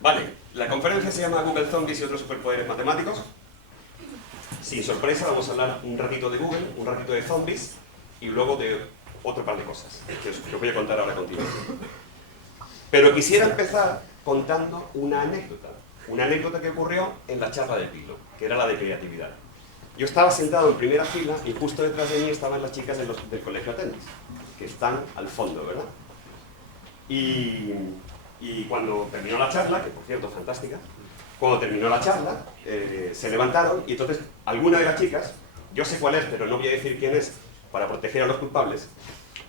Vale, la conferencia se llama Google Zombies y otros superpoderes matemáticos. Sin sorpresa, vamos a hablar un ratito de Google, un ratito de zombies y luego de otro par de cosas que os voy a contar ahora a continuación. Pero quisiera empezar contando una anécdota que ocurrió en la charla del Pilo, que era la de creatividad. Yo estaba sentado en primera fila y justo detrás de mí estaban las chicas del colegio Atenas, que están al fondo, ¿verdad? Y cuando terminó la charla, que por cierto, fantástica, cuando terminó la charla, se levantaron y entonces alguna de las chicas, yo sé cuál es, pero no voy a decir quién es, para proteger a los culpables,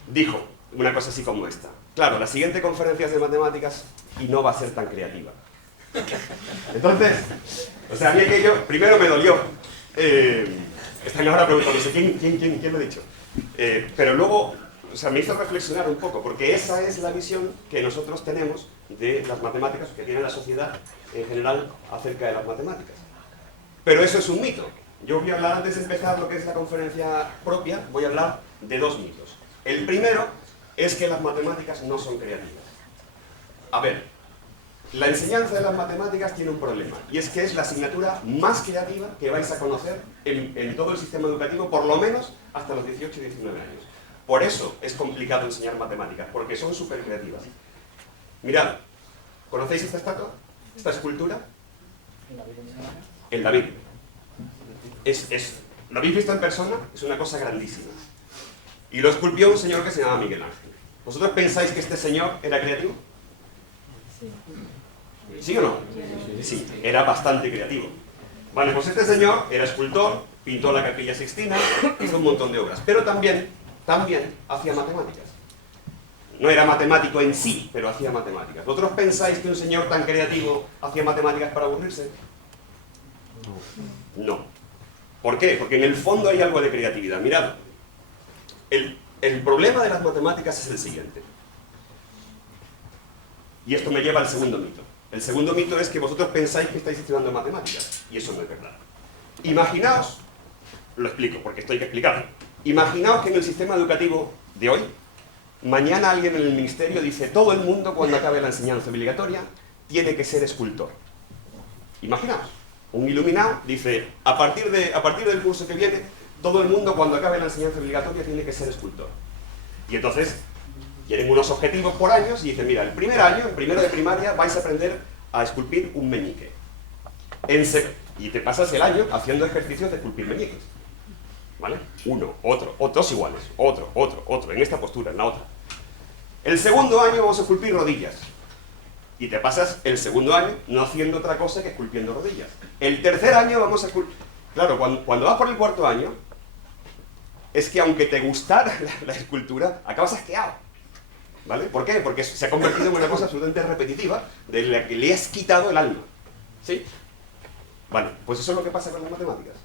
dijo una cosa así como esta. Claro, la siguiente conferencia es de matemáticas y no va a ser tan creativa. Entonces, o sea, a mí aquello, primero me dolió. Están ahora preguntándose, ¿quién lo ha dicho? Pero luego, o sea, me hizo reflexionar un poco, porque esa es la visión que nosotros tenemos de las matemáticas, que tiene la sociedad en general acerca de las matemáticas. Pero eso es un mito. Yo voy a hablar, antes de empezar lo que es la conferencia propia, voy a hablar de dos mitos. El primero es que las matemáticas no son creativas. A ver, la enseñanza de las matemáticas tiene un problema, y es que es la asignatura más creativa que vais a conocer en todo el sistema educativo, por lo menos hasta los 18 y 19 años. Por eso es complicado enseñar matemáticas, porque son súper creativas. Mirad, ¿conocéis esta estatua? ¿Esta escultura? El David. ¿Lo habéis visto en persona? Es una cosa grandísima. Y lo esculpió un señor que se llama Miguel Ángel. ¿Vosotros pensáis que este señor era creativo? ¿Sí o no? Sí, era bastante creativo. Vale, pues este señor era escultor, pintó la Capilla Sixtina, hizo un montón de obras, pero también hacía matemáticas. No era matemático en sí, pero hacía matemáticas. ¿Vosotros pensáis que un señor tan creativo hacía matemáticas para aburrirse? No. ¿Por qué? Porque en el fondo hay algo de creatividad. Mirad, el problema de las matemáticas es el siguiente. Y esto me lleva al segundo mito. El segundo mito es que vosotros pensáis que estáis estudiando matemáticas, y eso no es verdad. Imaginaos, lo explico porque esto hay que explicarlo. Imaginaos que en el sistema educativo de hoy, mañana alguien en el ministerio dice: todo el mundo cuando acabe la enseñanza obligatoria tiene que ser escultor. Imaginaos, un iluminado dice: a partir del curso que viene, todo el mundo cuando acabe la enseñanza obligatoria tiene que ser escultor. Y entonces tienen unos objetivos por años y dicen: mira, el primer año, en primero de primaria, vais a aprender a esculpir un meñique. Y te pasas el año haciendo ejercicios de esculpir meñiques. ¿Vale? Uno, otro, dos iguales, otro, en esta postura, en la otra. El segundo año vamos a esculpir rodillas. Y te pasas el segundo año no haciendo otra cosa que esculpiendo rodillas. El tercer año vamos a esculpir... Claro, cuando vas por el cuarto año, es que aunque te gustara la escultura, acabas asqueado. ¿Vale? ¿Por qué? Porque se ha convertido en una cosa absolutamente repetitiva de la que le has quitado el alma. ¿Sí? Vale, pues eso es lo que pasa con las matemáticas.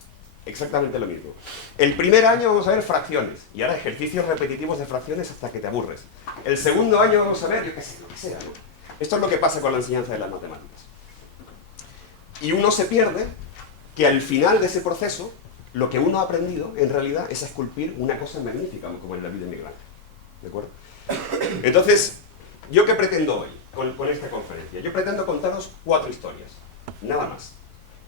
Exactamente lo mismo. El primer año vamos a ver fracciones, y ahora ejercicios repetitivos de fracciones hasta que te aburres. El segundo año vamos a ver, yo qué sé, lo que sea, ¿no? Esto es lo que pasa con la enseñanza de las matemáticas. Y uno se pierde que al final de ese proceso, lo que uno ha aprendido, en realidad, es a esculpir una cosa magnífica, como el David de Miguel Ángel. ¿De acuerdo? Entonces, ¿yo qué pretendo hoy con esta conferencia? Yo pretendo contaros 4 historias, nada más.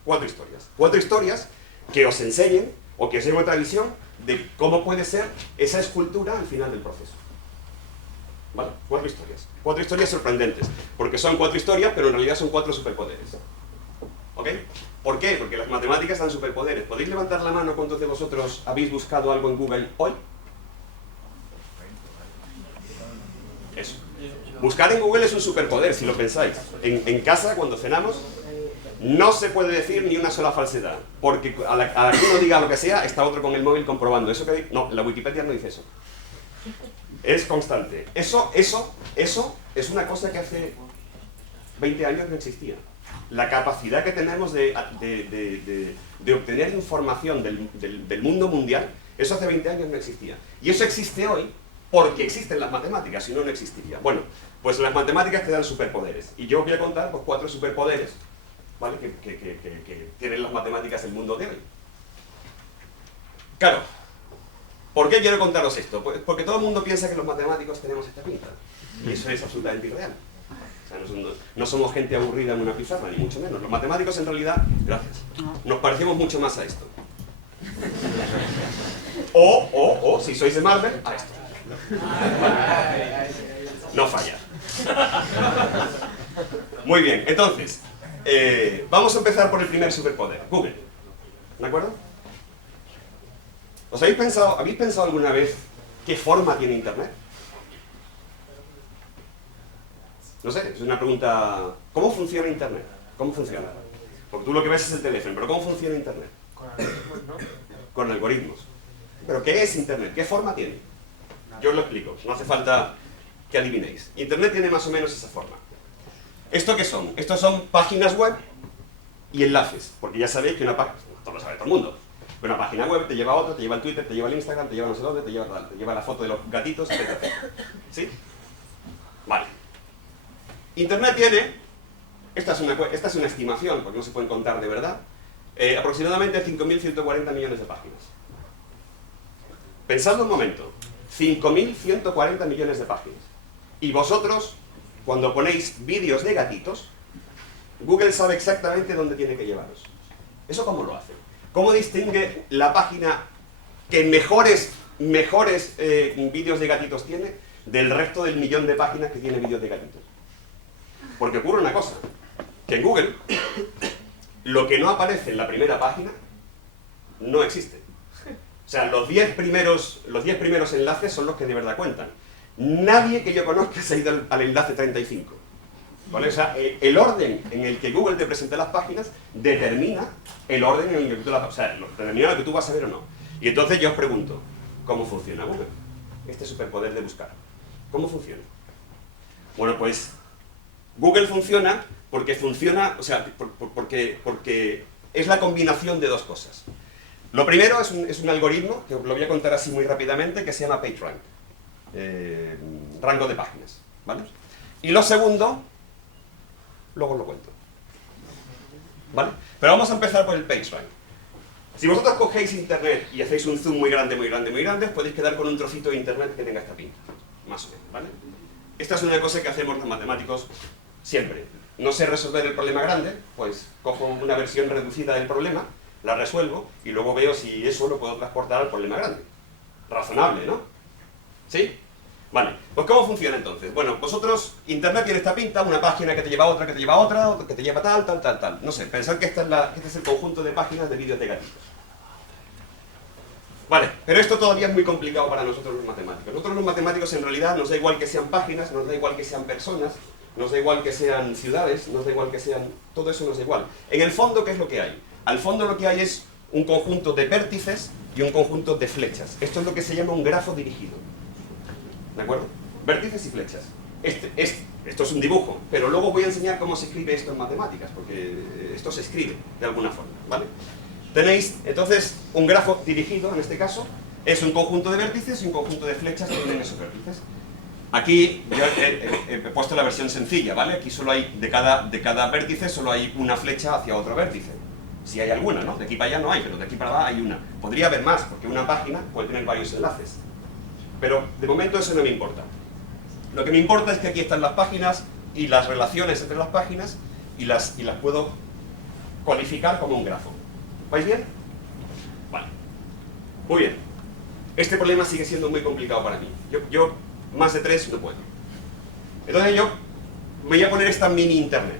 4 historias. 4 historias que os enseñen, o que os den otra visión, de cómo puede ser esa escultura al final del proceso. ¿Vale? 4 historias. 4 historias sorprendentes, porque son 4 historias, pero en realidad son 4 superpoderes. ¿Ok? ¿Por qué? Porque las matemáticas dan superpoderes. ¿Podéis levantar la mano cuántos de vosotros habéis buscado algo en Google hoy? Eso. Buscar en Google es un superpoder, si lo pensáis. En casa, cuando cenamos, no se puede decir ni una sola falsedad, porque a la que uno diga lo que sea, está otro con el móvil comprobando. ¿Eso que no, la Wikipedia no dice eso. Es constante. Eso es una cosa que hace 20 años no existía. La capacidad que tenemos de obtener información del mundo mundial, eso hace 20 años no existía. Y eso existe hoy porque existen las matemáticas, si no, no existiría. Bueno, pues las matemáticas te dan superpoderes. Y yo os voy a contar pues, 4 superpoderes, ¿vale? que tienen las matemáticas del mundo de hoy. Claro, ¿por qué quiero contaros esto? Pues porque todo el mundo piensa que los matemáticos tenemos esta pinta. Y eso es absolutamente irreal. O sea, no somos gente aburrida en una pizarra, ni mucho menos. Los matemáticos, en realidad, gracias, nos parecemos mucho más a esto. O, si sois de Marvel, a esto. No falla. Muy bien, entonces, vamos a empezar por el primer superpoder, Google. ¿De acuerdo? ¿Habéis pensado alguna vez qué forma tiene Internet? No sé, es una pregunta. ¿Cómo funciona Internet? ¿Cómo funciona? Porque tú lo que ves es el teléfono, pero ¿cómo funciona Internet? Con algoritmos, ¿no? Con algoritmos. ¿Pero qué es Internet? ¿Qué forma tiene? Yo os lo explico, no hace falta que adivinéis. Internet tiene más o menos esa forma. ¿Esto qué son? Estos son páginas web y enlaces, porque ya sabéis que una página, esto lo sabe todo el mundo, pero una página web te lleva a otra, te lleva al Twitter, te lleva al Instagram, te lleva a no sé dónde, te lleva la foto de los gatitos, etc. ¿Sí? Vale. Internet tiene, esta es una estimación, porque no se pueden contar de verdad, aproximadamente 5.140 millones de páginas. Pensadlo un momento, 5.140 millones de páginas. Y vosotros, cuando ponéis vídeos de gatitos, Google sabe exactamente dónde tiene que llevaros. ¿Eso cómo lo hace? ¿Cómo distingue la página que mejores vídeos de gatitos tiene del resto del millón de páginas que tiene vídeos de gatitos? Porque ocurre una cosa, que en Google lo que no aparece en la primera página no existe. O sea, los 10 primeros enlaces son los que de verdad cuentan. Nadie que yo conozca se ha ido al enlace 35. ¿Vale? O sea, el orden en el que Google te presenta las páginas determina el orden en el que tú las... O sea, determina lo que tú vas a ver o no. Y entonces yo os pregunto, ¿cómo funciona Google? Este superpoder de buscar. ¿Cómo funciona? Bueno, pues Google funciona, o sea, porque es la combinación de dos cosas. Lo primero es un algoritmo, que os lo voy a contar así muy rápidamente, que se llama PageRank. Rango de páginas, ¿vale? Y lo segundo, luego os lo cuento. ¿Vale? Pero vamos a empezar por el PageRank. Si vosotros cogéis internet y hacéis un zoom muy grande, os podéis quedar con un trocito de internet que tenga esta pinta. Más o menos, ¿vale? Esta es una cosa que hacemos los matemáticos siempre. No sé resolver el problema grande, pues cojo una versión reducida del problema, la resuelvo y luego veo si eso lo puedo transportar al problema grande. Razonable, ¿no? ¿Sí? Vale, pues ¿cómo funciona entonces? Bueno, vosotros, internet tiene esta pinta, una página que te lleva a otra, que te lleva a otra, que te lleva tal. No sé, pensad que este es el conjunto de páginas de vídeos de gatitos. Vale, pero esto todavía es muy complicado para nosotros los matemáticos. Nosotros los matemáticos en realidad nos da igual que sean páginas, nos da igual que sean personas, nos da igual que sean ciudades, nos da igual que sean... Todo eso nos da igual. En el fondo, ¿qué es lo que hay? Al fondo lo que hay es un conjunto de vértices y un conjunto de flechas. Esto es lo que se llama un grafo dirigido. ¿De acuerdo? Vértices y flechas. Esto es un dibujo, pero luego voy a enseñar cómo se escribe esto en matemáticas, porque esto se escribe de alguna forma, ¿vale? Tenéis, entonces, un grafo dirigido, en este caso, es un conjunto de vértices y un conjunto de flechas que tienen esos vértices. Aquí yo he puesto la versión sencilla, ¿vale? Aquí solo hay, de cada vértice, solo hay una flecha hacia otro vértice. Si hay alguna, ¿no? De aquí para allá no hay, pero de aquí para allá hay una. Podría haber más, porque una página puede tener varios enlaces. Pero, de momento, eso no me importa. Lo que me importa es que aquí están las páginas y las relaciones entre las páginas y las puedo cualificar como un grafo. ¿Vais bien? Vale. Muy bien. Este problema sigue siendo muy complicado para mí. Yo más de 3 no puedo. Entonces yo voy a poner esta mini internet.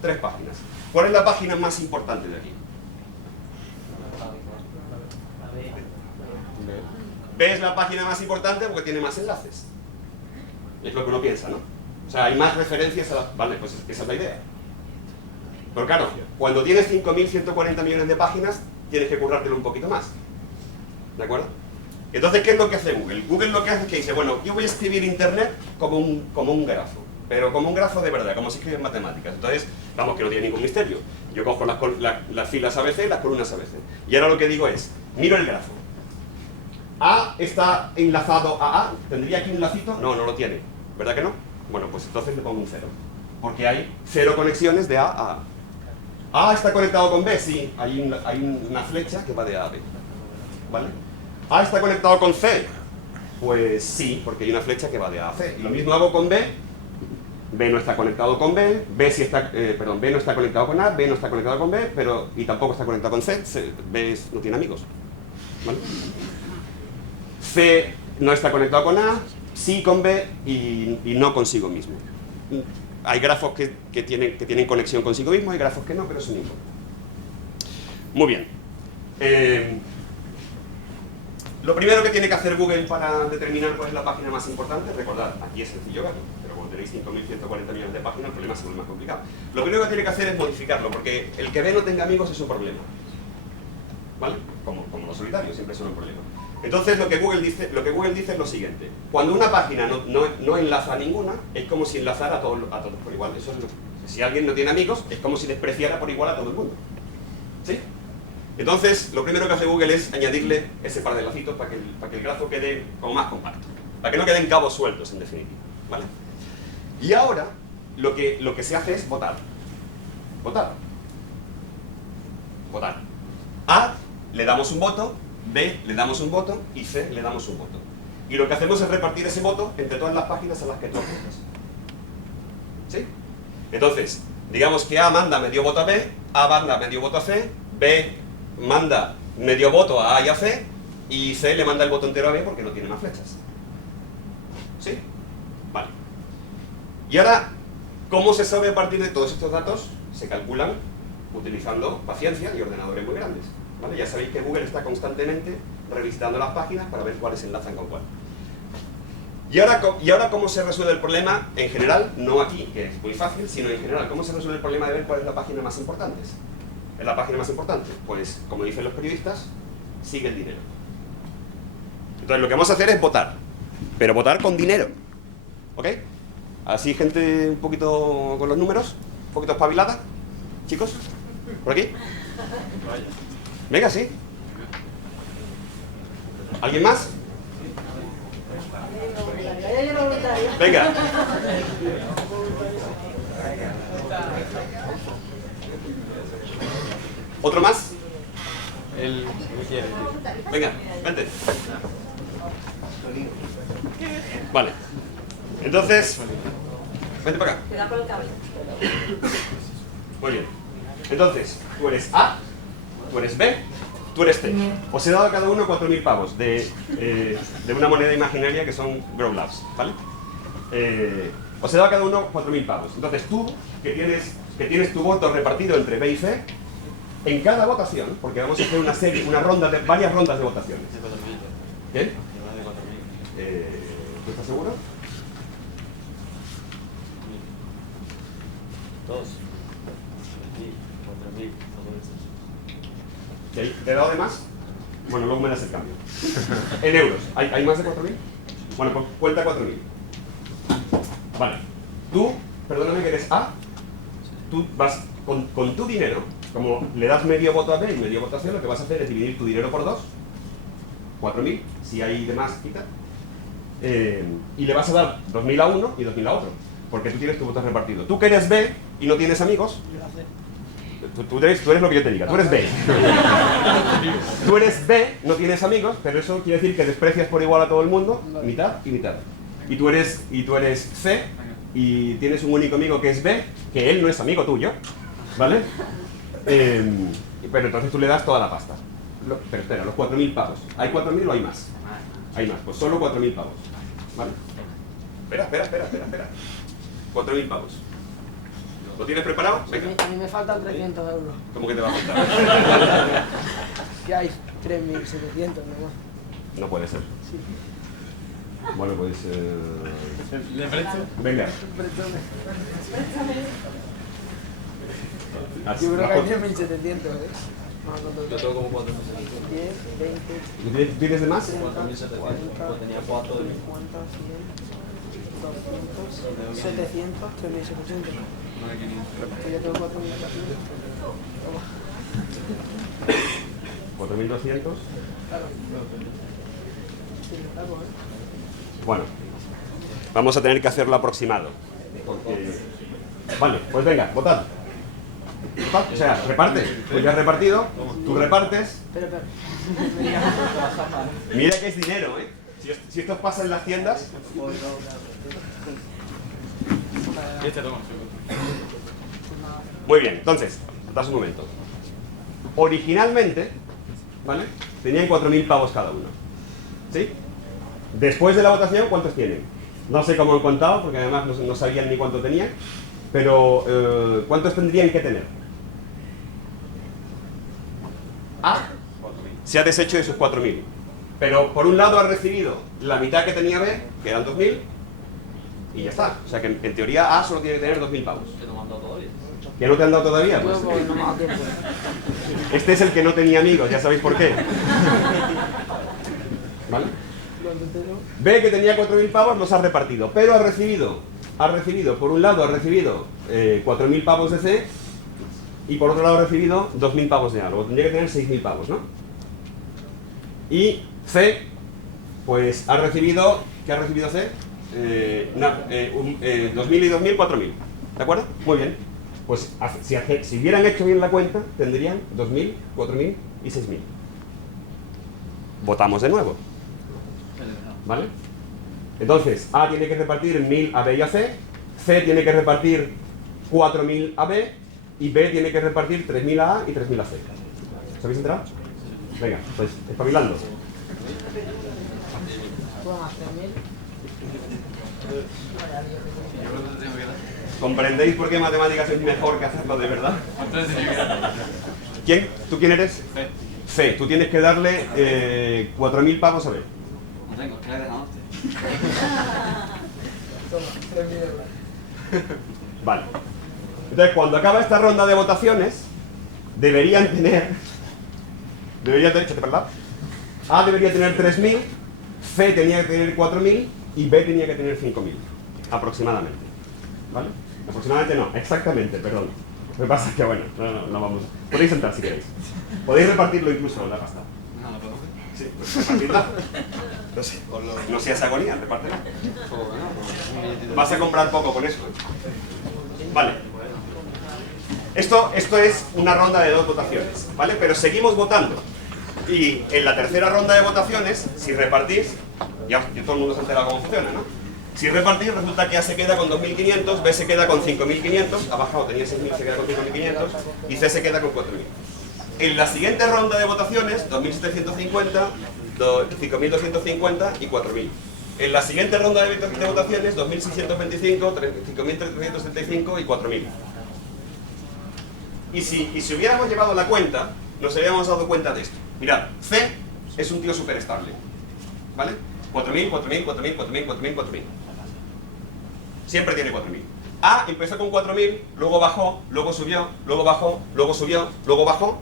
3 páginas. ¿Cuál es la página más importante de aquí? B es la página más importante porque tiene más enlaces. Es lo que uno piensa, ¿no? O sea, hay más referencias a la... Vale, pues esa es la idea. Pero claro, cuando tienes 5.140 millones de páginas, tienes que currártelo un poquito más. ¿De acuerdo? Entonces, ¿qué es lo que hace Google? Google lo que hace es que dice, bueno, yo voy a escribir internet como un grafo. Pero como un grafo de verdad, como se escribe en matemáticas. Entonces, vamos, que no tiene ningún misterio. Yo cojo las filas ABC y las columnas ABC. Y ahora lo que digo es, miro el grafo. A está enlazado a A. ¿Tendría aquí un lacito? No, no lo tiene. ¿Verdad que no? Bueno, pues entonces le pongo un 0. Porque hay 0 conexiones de A a A. A está conectado con B, sí. Hay una flecha que va de A a B. ¿Vale? A está conectado con C. Pues sí, porque hay una flecha que va de A a C. Y lo mismo hago con B. B no está conectado con B, B no está conectado con A, B no está conectado con B, y tampoco está conectado con C, B no tiene amigos. ¿Vale? C no está conectado con A, sí con B y no consigo mismo. Hay grafos que tienen conexión consigo mismo, hay grafos que no, pero eso no importa. Muy bien. Lo primero que tiene que hacer Google para determinar cuál es la página más importante, recordad, aquí es sencillo verlo, pero como tenéis 5.140 millones de páginas, el problema se vuelve más complicado. Lo primero que tiene que hacer es modificarlo, porque el que B no tenga amigos es un problema. ¿Vale? Como los solitarios, siempre son un problema. Entonces lo que Google dice es lo siguiente: cuando una página no enlaza a ninguna, es como si enlazara a todos por igual. Eso es si alguien no tiene amigos, es como si despreciara por igual a todo el mundo. ¿Sí? Entonces, lo primero que hace Google es añadirle ese par de lacitos para que el grafo quede como más compacto, para que no queden cabos sueltos, en definitiva. ¿Vale? Y ahora, lo que se hace es votar. Votar. Votar. A, le damos un voto, B, le damos un voto, y C, le damos un voto. Y lo que hacemos es repartir ese voto entre todas las páginas a las que tú apuntas. ¿Sí? Entonces, digamos que A manda medio voto a B, A manda medio voto a C, B manda medio voto a A y a C, y C le manda el voto entero a B porque no tiene más flechas. ¿Sí? Vale. Y ahora, ¿cómo se sabe a partir de todos estos datos? Se calculan utilizando paciencia y ordenadores muy grandes. ¿Vale? Ya sabéis que Google está constantemente revisitando las páginas para ver cuáles se enlazan con cuál. Y ahora, ¿cómo se resuelve el problema en general? No aquí, que es muy fácil, sino en general. ¿Cómo se resuelve el problema de ver cuál es la página más importante? ¿Es la página más importante? Pues, como dicen los periodistas, sigue el dinero. Entonces, lo que vamos a hacer es votar. Pero votar con dinero. ¿Ok? Así, gente un poquito con los números, un poquito espabilada. Chicos, ¿por aquí? Venga, sí. ¿Alguien más? Venga. ¿Otro más? Venga, vente. Vale. Entonces, vente para acá. Muy bien. Entonces, tú eres A, tú eres B, tú eres C. Os he dado a cada uno 4.000 pavos de una moneda imaginaria que son Grow Labs, ¿vale? Os he dado a cada uno 4.000 pavos. Entonces tú, que tienes tu voto repartido entre B y C, en cada votación, porque vamos a hacer varias rondas de votaciones. ¿Qué? ¿Tú estás seguro? 2, 4.000, 4.000. ¿Te he dado de más? Bueno, luego me das el cambio. En euros. ¿Hay más de 4.000? Bueno, cuenta 4.000. Vale. Tú, perdóname que eres A, tú vas con tu dinero, como le das medio voto a B y medio voto a C, lo que vas a hacer es dividir tu dinero por 2, 4.000, si hay de más, quita, y le vas a dar 2.000 a uno y 2.000 a otro, porque tú tienes tu voto repartido. Tú que eres B y no tienes amigos, tú eres lo que yo te diga, tú eres B. Tú eres B, no tienes amigos, pero eso quiere decir que desprecias por igual a todo el mundo, mitad y mitad. Y tú eres C y tienes un único amigo que es B, que él no es amigo tuyo, ¿vale? Pero entonces tú le das toda la pasta. Pero espera, los 4.000 pavos. ¿Hay 4.000 o hay más? Hay más, pues solo 4.000 pavos, ¿vale? Espera. 4.000 pavos. ¿Lo tienes preparado? Venga. A mí me faltan 300 euros. ¿Cómo que te va a faltar? Que hay 3.700 nomás. No puede ser. Sí. Bueno, pues... ¿Le presto? Venga. Yo creo que hay 3.700, ¿eh? Yo tengo como 4.700. 10, 20, ¿Tú tienes de más? 4.700. Yo tenía 4 de 50, 100, 200, 700, 3.700. Yo tengo 4.400. 4.200. Claro. Sí, algo, ¿eh? Bueno, vamos a tener que hacerlo aproximado. Porque... Vale, pues venga, votad. O sea, reparte. Pues ya has repartido, tú repartes. Espera. Mira que es dinero, ¿eh? Si esto pasa en las tiendas... Y este toma. Muy bien, entonces, das un momento. Originalmente, ¿vale? Tenían 4.000 pavos cada uno. ¿Sí? Después de la votación, ¿cuántos tienen? No sé cómo han contado, porque además no sabían ni cuánto tenían, pero ¿cuántos tendrían que tener? A se ha deshecho de sus 4.000. Pero por un lado ha recibido la mitad que tenía B, que eran 2.000, y ya está. O sea que en teoría A solo tiene que tener 2.000 pavos. Que no me han dado todavía. ¿Que no te han dado todavía? Pues, Yo no me ha dado tiempo. este es el que no tenía amigos, ya sabéis por qué. ¿Vale? B, que tenía 4.000 pavos, los ha repartido, pero ha recibido, por un lado ha recibido 4.000 pavos de C, y por otro lado ha recibido 2.000 pavos de A. Luego tendría que tener 6.000 pavos, ¿no? Y C, pues ha recibido, ¿qué ha recibido C? 2.000 y 2.000, 4.000. ¿De acuerdo? Muy bien. Pues si hubieran hecho bien la cuenta, tendrían 2.000, 4.000 y 6.000. Votamos de nuevo. ¿Vale? Entonces, A tiene que repartir 1.000 a B y a C, C tiene que repartir 4.000 a B, y B tiene que repartir 3.000 a A y 3.000 a C. ¿Os habéis enterado? Venga, pues espabilando. Puedo hacer 1.000. ¿Comprendéis por qué matemáticas es mejor que hacerlo de verdad? ¿Quién? ¿Tú quién eres? C. C. Tú tienes que darle 4.000 pavos a B. No tengo, que le he dejado antes. Toma, 3.000 euros. Vale. Entonces, cuando acaba esta ronda de votaciones, deberían tener, échate para el lado. A debería tener 3.000, C tenía que tener 4.000 y B tenía que tener 5.000, aproximadamente. ¿Vale? Aproximadamente no, exactamente, perdón. Lo que pasa es que, bueno, no vamos. Podéis sentar si queréis. Podéis repartirlo incluso, la pasta. No, no puedo. Sí, pues repartidla. No sé, no seas agonía, repártela. Vas a comprar poco con eso. Vale. Esto es una ronda de 2 votaciones, ¿vale? Pero seguimos votando. Y en la tercera ronda de votaciones, si repartís, ya todo el mundo se ha enterado cómo funciona, ¿no? Si repartís, resulta que A se queda con 2.500, B se queda con 5.500, ha bajado, tenía 6.000, se queda con 5.500, y C se queda con 4.000. En la siguiente ronda de votaciones, 2.750, 5.250 y 4.000. En la siguiente ronda de votaciones, 2.625, 5.375 y 4.000. Y si hubiéramos llevado la cuenta, nos habríamos dado cuenta de esto. Mirad, C es un tío súper estable, ¿vale? 4.000, 4.000, 4.000, 4.000, 4.000, 4.000. Siempre tiene 4.000. A empezó con 4.000, luego bajó, luego subió, luego bajó, luego subió, luego bajó.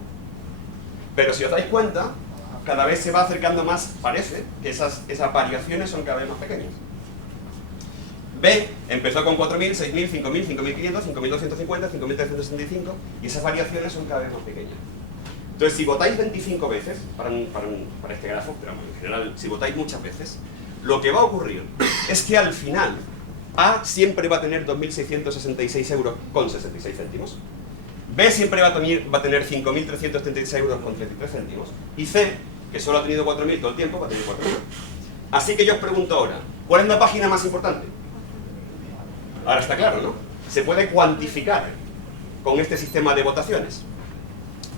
Pero si os dais cuenta, cada vez se va acercando más, parece que esas variaciones son cada vez más pequeñas. B empezó con 4.000, 6.000, 5.000, 5.500, 5.250, 5.365 y esas variaciones son cada vez más pequeñas. Entonces, si votáis 25 veces, para este grafo, pero en general, si votáis muchas veces, lo que va a ocurrir es que al final A siempre va a tener 2.666 euros con 66 céntimos, B siempre va a tener 5.336 euros con 33 céntimos y C, que solo ha tenido 4.000 todo el tiempo, va a tener 4.000. Así que yo os pregunto ahora, ¿cuál es la página más importante? Ahora está claro, ¿no? Se puede cuantificar con este sistema de votaciones.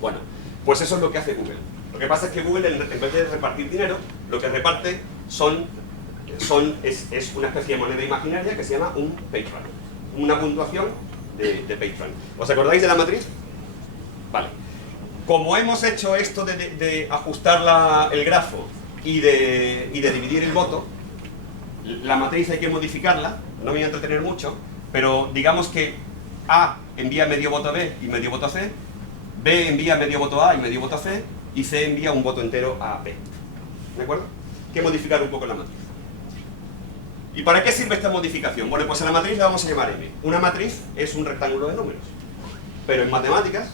Bueno, pues eso es lo que hace Google. Lo que pasa es que Google, en vez de repartir dinero, lo que reparte es una especie de moneda imaginaria que se llama un PageRank, una puntuación de PageRank. ¿Os acordáis de la matriz? Vale. Como hemos hecho esto de ajustar el grafo y de dividir el voto, la matriz hay que modificarla, no me voy a entretener mucho, pero digamos que A envía medio voto a B y medio voto a C, B envía medio voto a A y medio voto a C, y C envía un voto entero a B. ¿De acuerdo? Hay que modificar un poco la matriz. ¿Y para qué sirve esta modificación? Bueno, pues a la matriz la vamos a llamar M. Una matriz es un rectángulo de números. Pero en matemáticas,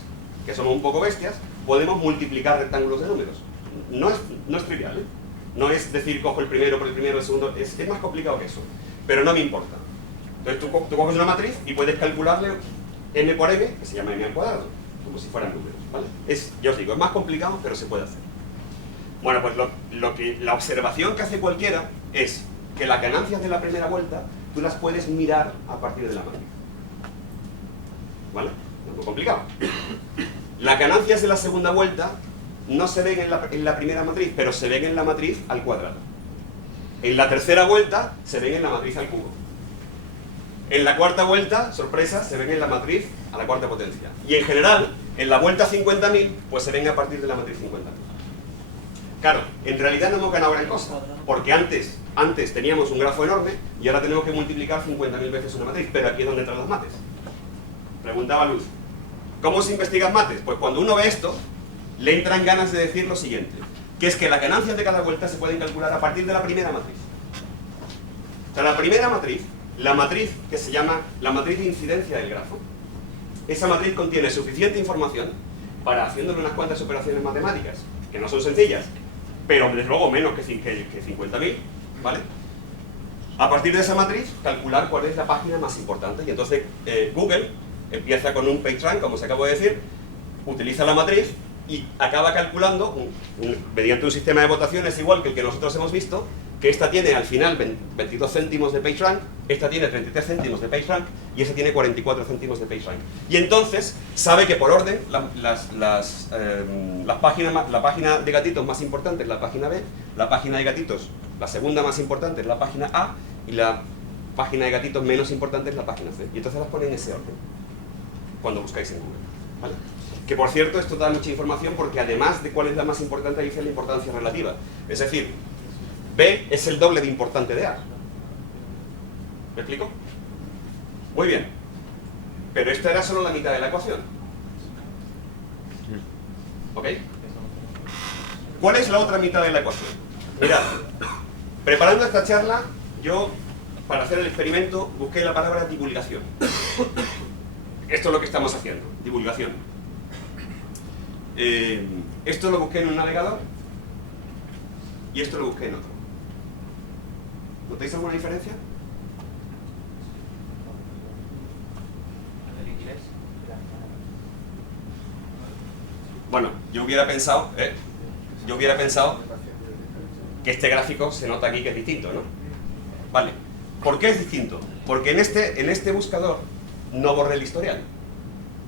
que somos un poco bestias, podemos multiplicar rectángulos de números. No es trivial, ¿eh? No es decir, cojo el primero por el primero, el segundo, es más complicado que eso. Pero no me importa. Entonces tú coges una matriz y puedes calcularle m por m, que se llama m al cuadrado, como si fueran números, ¿vale? Ya os digo, es más complicado, pero se puede hacer. Bueno, pues la observación que hace cualquiera es que las ganancias de la primera vuelta tú las puedes mirar a partir de la matriz. ¿vale? No es muy complicado. Las ganancias de la segunda vuelta no se ven en la primera matriz, pero se ven en la matriz al cuadrado. En la tercera vuelta se ven en la matriz al cubo. En la cuarta vuelta, sorpresa, se ven en la matriz a la cuarta potencia. Y en general, en la vuelta 50.000, pues se ven a partir de la matriz 50.000. Claro, en realidad no hemos ganado gran cosa, porque antes teníamos un grafo enorme y ahora tenemos que multiplicar 50.000 veces una matriz, pero aquí es donde entran los mates. Preguntaba Luz, ¿cómo se investigan mates? Pues cuando uno ve esto, le entran ganas de decir lo siguiente, que es que las ganancias de cada vuelta se pueden calcular a partir de la primera matriz. O sea, la primera matriz, la matriz que se llama la matriz de incidencia del grafo, esa matriz contiene suficiente información para, haciéndole unas cuantas operaciones matemáticas, que no son sencillas, pero desde luego menos que 50.000, ¿vale? A partir de esa matriz, calcular cuál es la página más importante. Y entonces Google empieza con un PageRank, como se acabó de decir, utiliza la matriz y acaba calculando, mediante un sistema de votaciones igual que el que nosotros hemos visto, que esta tiene al final 22 céntimos de PageRank, esta tiene 33 céntimos de PageRank y esta tiene 44 céntimos de PageRank. Y entonces sabe que por orden la página de gatitos más importante es la página B, la página de gatitos, la segunda más importante es la página A y la página de gatitos menos importante es la página C. Y entonces las pone en ese orden cuando buscáis en Google, ¿vale? Que por cierto esto da mucha información porque además de cuál es la más importante dice la importancia relativa. Es decir, B es el doble de importante de A. ¿Me explico? Muy bien. Pero esta era solo la mitad de la ecuación. ¿Ok? ¿Cuál es la otra mitad de la ecuación? Mirad, preparando esta charla, yo, para hacer el experimento, busqué la palabra divulgación. Esto es lo que estamos haciendo, divulgación. Esto lo busqué en un navegador y esto lo busqué en otro. ¿Notáis alguna diferencia? Bueno, yo hubiera pensado que este gráfico se nota aquí que es distinto, ¿no? Vale. ¿Por qué es distinto? Porque en este buscador no borré el historial.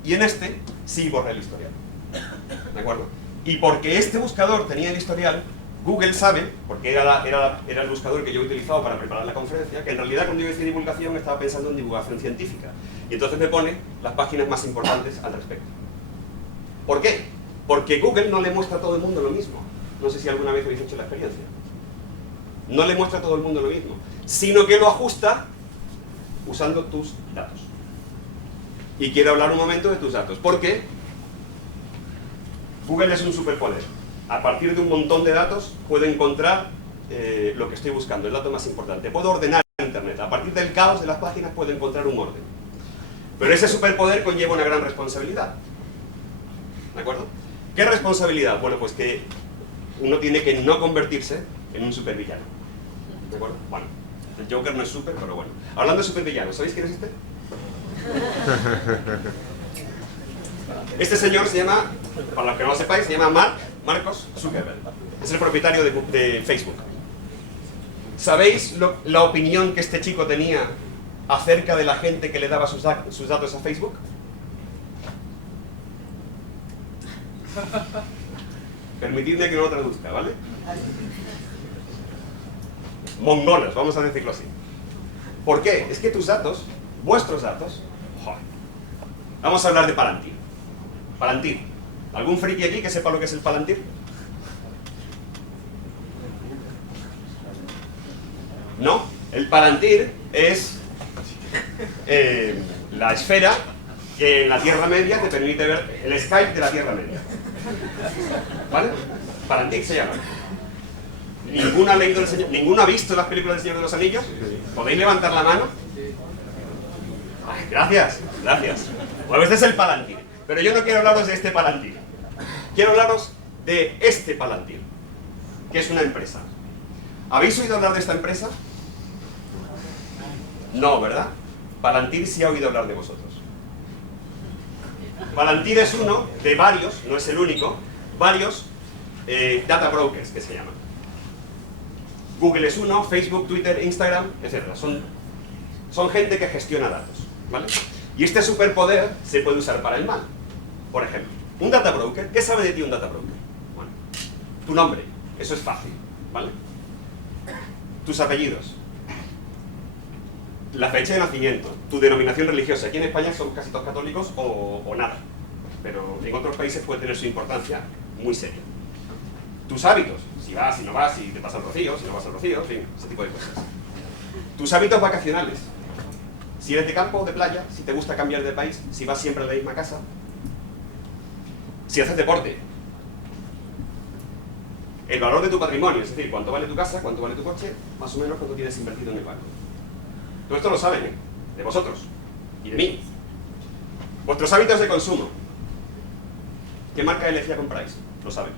Y en este sí borré el historial. ¿De acuerdo? Y porque este buscador tenía el historial, Google sabe, porque era el buscador que yo he utilizado para preparar la conferencia, que en realidad cuando yo decía divulgación estaba pensando en divulgación científica. Y entonces me pone las páginas más importantes al respecto. ¿Por qué? Porque Google no le muestra a todo el mundo lo mismo. No sé si alguna vez habéis hecho la experiencia. No le muestra a todo el mundo lo mismo, sino que lo ajusta usando tus datos. Y quiero hablar un momento de tus datos. ¿Por qué? Google es un superpoder. A partir de un montón de datos puedo encontrar lo que estoy buscando, el dato más importante. Puedo ordenar Internet. A partir del caos de las páginas puedo encontrar un orden. Pero ese superpoder conlleva una gran responsabilidad. ¿De acuerdo? ¿Qué responsabilidad? Bueno, pues que uno tiene que no convertirse en un supervillano. ¿De acuerdo? Bueno, el Joker no es super, pero bueno. Hablando de supervillanos, ¿sabéis quién es este? Este señor se llama, para los que no lo sepáis, se llama Marcos Zuckerberg. Es el propietario de Facebook. ¿Sabéis la opinión que este chico tenía acerca de la gente que le daba sus datos a Facebook? Permitidme que no lo traduzca, ¿vale? Mongolas, vamos a decirlo así. ¿Por qué? Es que tus datos, vuestros datos... Joder. Vamos a hablar de Palantir. Palantir. ¿Algún friki aquí que sepa lo que es el Palantir? No, el Palantir es la esfera que en la Tierra Media te permite ver el Skype de la Tierra Media. ¿Vale? Palantir se llama. ¿Ninguno ha visto las películas del Señor de los Anillos? ¿Podéis levantar la mano? Ay, gracias, gracias. Bueno, este es el Palantir. Pero yo no quiero hablaros de este Palantir. Quiero hablaros de este Palantir, que es una empresa. ¿Habéis oído hablar de esta empresa? No, ¿verdad? Palantir sí ha oído hablar de vosotros. Palantir es uno de varios, no es el único, varios data brokers que se llaman. Google es uno, Facebook, Twitter, Instagram, etc. Son gente que gestiona datos, ¿vale? Y este superpoder se puede usar para el mal. Por ejemplo, un data broker, ¿qué sabe de ti un data broker? Bueno, tu nombre, eso es fácil, ¿vale? Tus apellidos, la fecha de nacimiento, tu denominación religiosa. Aquí en España son casi todos católicos o nada, pero en otros países puede tener su importancia muy seria. Tus hábitos, si vas, si no vas, si te pasa el rocío, si no vas al rocío, en fin, ese tipo de cosas. Tus hábitos vacacionales, si eres de campo o de playa, si te gusta cambiar de país, si vas siempre a la misma casa, si haces deporte, el valor de tu patrimonio, es decir, cuánto vale tu casa, cuánto vale tu coche, más o menos cuánto tienes invertido en el banco. Todo esto lo saben, ¿eh? De vosotros y de mí. Vuestros hábitos de consumo. ¿Qué marca de lejía compráis? Lo saben.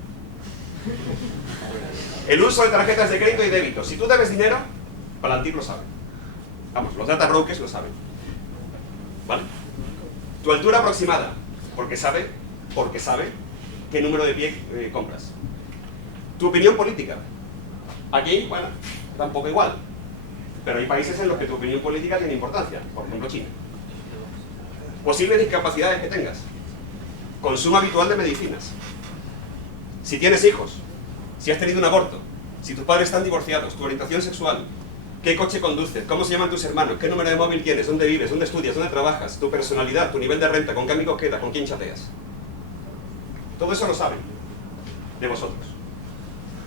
El uso de tarjetas de crédito y débito. Si tú debes dinero, Palantir lo sabe. Vamos, los data brokers lo saben. ¿Vale? Tu altura aproximada, porque sabe qué número de pie compras. Tu opinión política. Aquí, bueno, tampoco igual. Pero hay países en los que tu opinión política tiene importancia. Por ejemplo, China. Posibles discapacidades que tengas. Consumo habitual de medicinas. Si tienes hijos. Si has tenido un aborto. Si tus padres están divorciados. Tu orientación sexual. ¿Qué coche conduces? ¿Cómo se llaman tus hermanos? ¿Qué número de móvil tienes? ¿Dónde vives? ¿Dónde estudias? ¿Dónde trabajas? Tu personalidad, tu nivel de renta, con qué amigos quedas, con quién chateas. Todo eso lo saben de vosotros.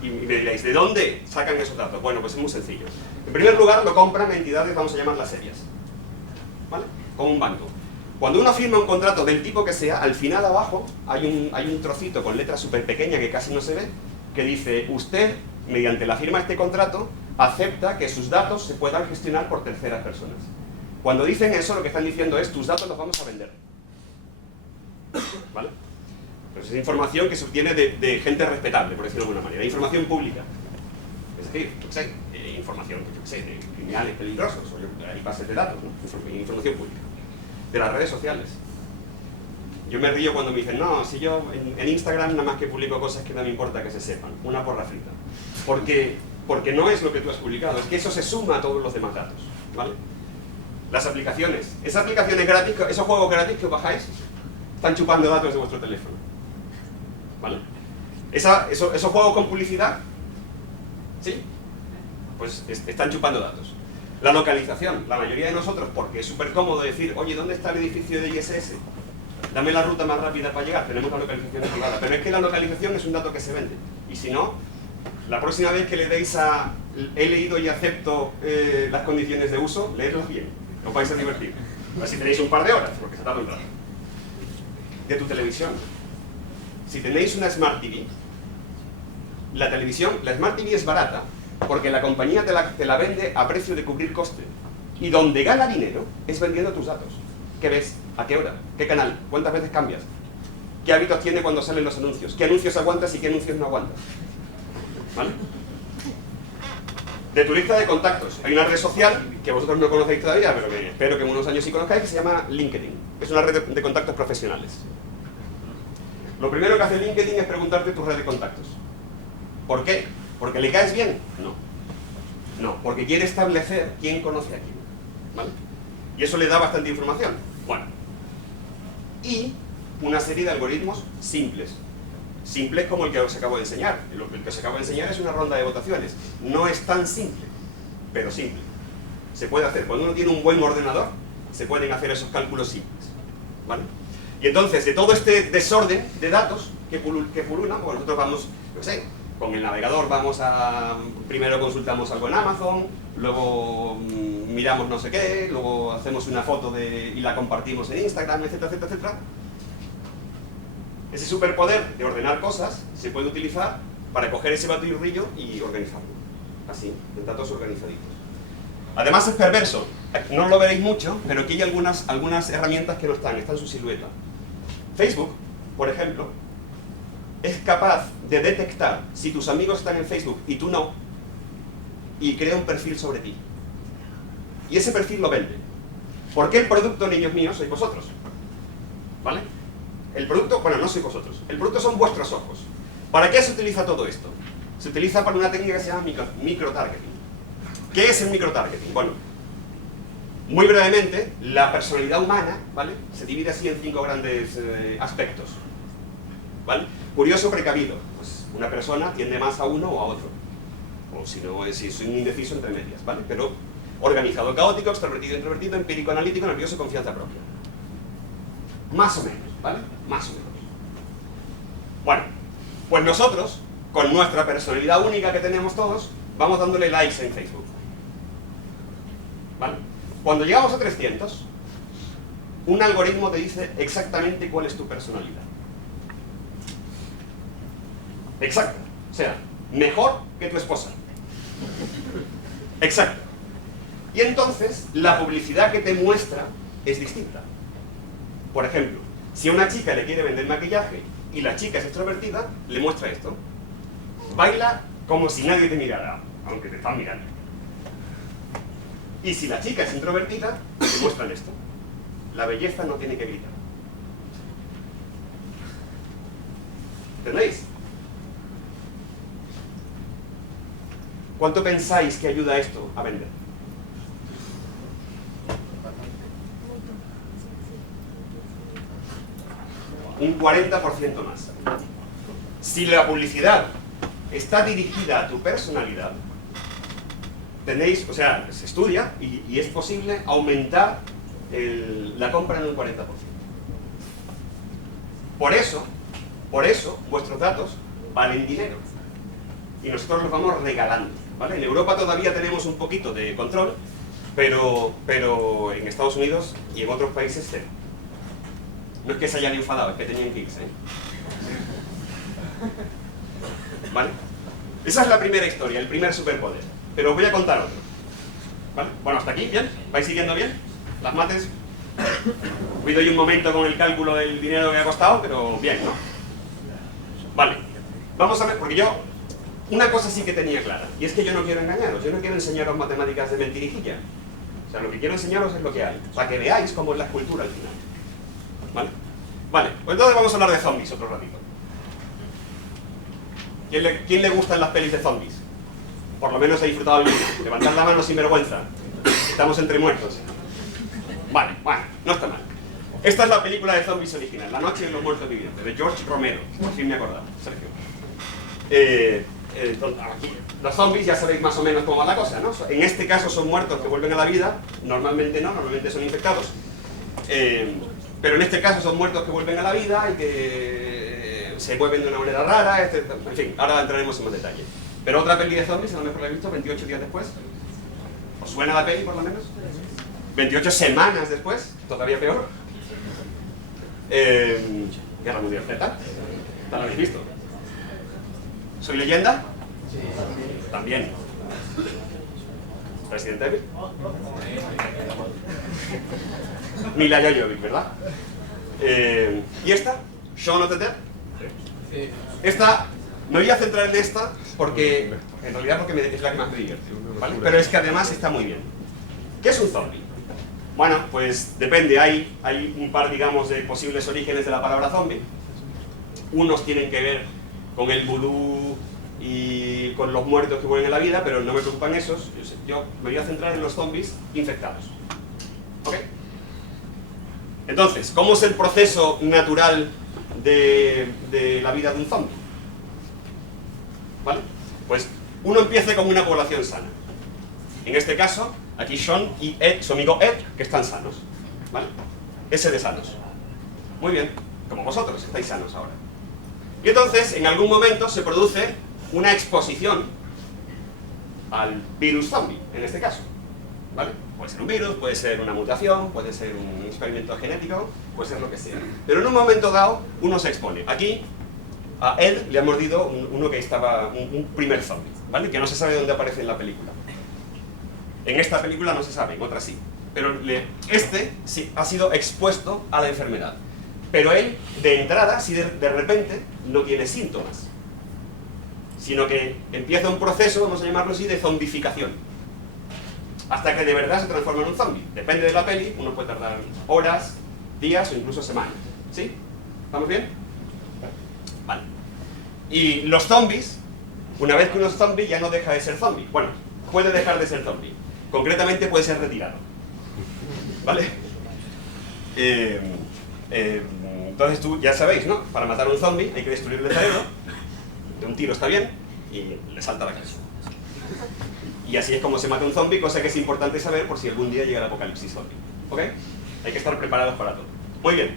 Y me diréis, ¿de dónde sacan esos datos? Bueno, pues es muy sencillo. En primer lugar, lo compran entidades, vamos a llamarlas serias. ¿Vale? Como un banco. Cuando uno firma un contrato del tipo que sea, al final abajo hay un trocito con letra súper pequeña que casi no se ve, que dice, usted, mediante la firma de este contrato, acepta que sus datos se puedan gestionar por terceras personas. Cuando dicen eso, lo que están diciendo es, tus datos los vamos a vender. ¿Vale? Pues es información que se obtiene de gente respetable, por decirlo de alguna manera. Información pública. Es decir, yo qué sé, información, yo qué sé, de criminales peligrosos, o hay bases de datos, ¿no? Información pública. De las redes sociales. Yo me río cuando me dicen, no, si yo en Instagram nada más que publico cosas que no me importa que se sepan. Una porra frita. Porque no es lo que tú has publicado, es que eso se suma a todos los demás datos, ¿vale? Las aplicaciones. Esas aplicaciones gratis, esos juegos gratis que os bajáis, están chupando datos de vuestro teléfono, ¿vale? Esos juegos con publicidad, ¿sí? Pues están chupando datos. La localización. La mayoría de nosotros, porque es súper cómodo decir, oye, ¿dónde está el edificio de ISS? Dame la ruta más rápida para llegar, tenemos la localización privada. Pero es que la localización es un dato que se vende. Y si no, la próxima vez que le deis a he leído y acepto las condiciones de uso, leedlas bien, os vais a divertir. Así tenéis un par de horas, porque se tarda un rato. De tu televisión. Si tenéis una Smart TV, la Smart TV es barata, porque la compañía te la vende a precio de cubrir coste. Y donde gana dinero es vendiendo tus datos. ¿Qué ves? ¿A qué hora? ¿Qué canal? ¿Cuántas veces cambias? ¿Qué hábitos tiene cuando salen los anuncios? ¿Qué anuncios aguantas y qué anuncios no aguantas? ¿Vale? De tu lista de contactos. Hay una red social que vosotros no conocéis todavía, pero que espero que en unos años sí conozcáis, que se llama LinkedIn. Es una red de contactos profesionales. Lo primero que hace LinkedIn es preguntarte tu red de contactos. ¿Por qué? ¿Porque le caes bien? No. No, porque quiere establecer quién conoce a quién. ¿Vale? Y eso le da bastante información. Bueno. Y una serie de algoritmos simples. Simples como el que os acabo de enseñar. El que os acabo de enseñar es una ronda de votaciones. No es tan simple, pero simple. Se puede hacer. Cuando uno tiene un buen ordenador, se pueden hacer esos cálculos simples. ¿Vale? Y entonces, de todo este desorden de datos que pululan, pues nosotros vamos, no sé, con el navegador vamos a... Primero consultamos algo en Amazon, luego miramos no sé qué, luego hacemos una foto y la compartimos en Instagram, etcétera, etcétera, etcétera. Ese superpoder de ordenar cosas se puede utilizar para coger ese batiburrillo y organizarlo. Así, en datos organizaditos. Además es perverso. No lo veréis mucho, pero aquí hay algunas herramientas que no están en su silueta. Facebook, por ejemplo, es capaz de detectar si tus amigos están en Facebook y tú no, y crea un perfil sobre ti. Y ese perfil lo vende. Porque el producto, niños míos, sois vosotros. ¿Vale? El producto, bueno, no sois vosotros. El producto son vuestros ojos. ¿Para qué se utiliza todo esto? Se utiliza para una técnica que se llama microtargeting. ¿Qué es el microtargeting? Bueno, Muy brevemente, la personalidad humana, ¿vale?, se divide así en 5 grandes aspectos, ¿vale? Curioso, precavido. Pues una persona tiende más a uno o a otro. O si no, si soy un indeciso entre medias, ¿vale? Pero organizado, caótico, extrovertido, introvertido, empírico, analítico, nervioso, confianza propia. Más o menos, ¿vale? Más o menos. Bueno, pues nosotros, con nuestra personalidad única que tenemos todos, vamos dándole likes en Facebook, ¿vale? Cuando llegamos a 300, un algoritmo te dice exactamente cuál es tu personalidad. Exacto. O sea, mejor que tu esposa. Exacto. Y entonces, la publicidad que te muestra es distinta. Por ejemplo, si a una chica le quiere vender maquillaje y la chica es extrovertida, le muestra esto. Baila como si nadie te mirara, aunque te están mirando. Y si la chica es introvertida, le muestran esto. La belleza no tiene que gritar. ¿Entendéis? ¿Cuánto pensáis que ayuda esto a vender? Un 40% más. Si la publicidad está dirigida a tu personalidad, tenéis, o sea, se estudia y es posible aumentar la compra en un 40%. Por eso, vuestros datos valen dinero. Y nosotros los vamos regalando, ¿vale? En Europa todavía tenemos un poquito de control, pero en Estados Unidos y en otros países cero. No es que se hayan enfadado, es que tenían que irse, ¿eh? ¿Vale? Esa es la primera historia, el primer superpoder. Pero os voy a contar otro. ¿Vale? Bueno, hasta aquí, ¿bien? ¿Vais siguiendo bien? ¿Las mates? Os doy un momento con el cálculo del dinero que ha costado, pero bien, ¿no? Vale. Vamos a ver, porque yo una cosa sí que tenía clara, y es que yo no quiero engañaros, yo no quiero enseñaros matemáticas de mentirijilla. O sea, lo que quiero enseñaros es lo que hay, para que veáis cómo es la escultura al final. ¿Vale? Vale, pues entonces vamos a hablar de zombies otro ratito. ¿Quién le gustan las pelis de zombies? Por lo menos he disfrutado alguna. Levantad la mano sin vergüenza. Estamos entre muertos. Vale, bueno, no está mal. Esta es la película de zombies original, La noche de los muertos vivientes, de George Romero. Por fin me he acordado, Sergio. Aquí, los zombies ya sabéis más o menos cómo va la cosa, ¿no? En este caso son muertos que vuelven a la vida, normalmente no, normalmente son infectados. Pero en este caso son muertos que vuelven a la vida y que se mueven de una manera rara, etc. En fin, ahora entraremos en más detalle. Pero otra peli de zombies, a lo mejor la he visto 28 días después. ¿Os suena la peli por lo menos? 28 semanas después, todavía peor. Guerra Mundial Z. ¿La habéis visto? ¿Soy leyenda? Sí. También. ¿Resident Evil? Mila Jovovich, ¿verdad? ¿Y esta? Shaun of the Dead. Esta, me voy a centrar en esta porque, en realidad porque es la que más me divierte, ¿vale? Pero es que además está muy bien. ¿Qué es un zombie? Bueno, pues depende, hay un par, digamos, de posibles orígenes de la palabra zombie. Unos tienen que ver con el vudú y con los muertos que vuelven a la vida, pero no me preocupan esos. Yo me voy a centrar en los zombies infectados. ¿Ok? Entonces, ¿cómo es el proceso natural de la vida de un zombie? ¿Vale? Pues uno empieza con una población sana. En este caso, aquí Sean y Ed, su amigo Ed, que están sanos. ¿Vale? Ese de sanos. Muy bien, como vosotros, estáis sanos ahora. Y entonces, en algún momento se produce una exposición al virus zombie, en este caso. ¿Vale? Puede ser un virus, puede ser una mutación, puede ser un experimento genético, puede ser lo que sea. Pero en un momento dado, uno se expone. Aquí, a Ed le ha mordido uno que estaba, un primer zombie, ¿vale? Que no se sabe dónde aparece en la película. En esta película no se sabe, en otra sí. Pero este sí ha sido expuesto a la enfermedad. Pero él, de entrada, si de repente, no tiene síntomas. Sino que empieza un proceso, vamos a llamarlo así, de zombificación. Hasta que de verdad se transforma en un zombie. Depende de la peli, uno puede tardar horas, días o incluso semanas. ¿Sí? ¿Estamos bien? Vale. Y los zombies, una vez que uno es zombie, ya no deja de ser zombie. Bueno, puede dejar de ser zombie. Concretamente puede ser retirado. ¿vale? Entonces tú ya sabéis, ¿no? Para matar a un zombie hay que destruirle el cerebro, de un tiro está bien, y le salta la cabeza. Y así es como se mata un zombie, cosa que es importante saber por si algún día llega el apocalipsis zombie. ¿Ok? Hay que estar preparados para todo. Muy bien.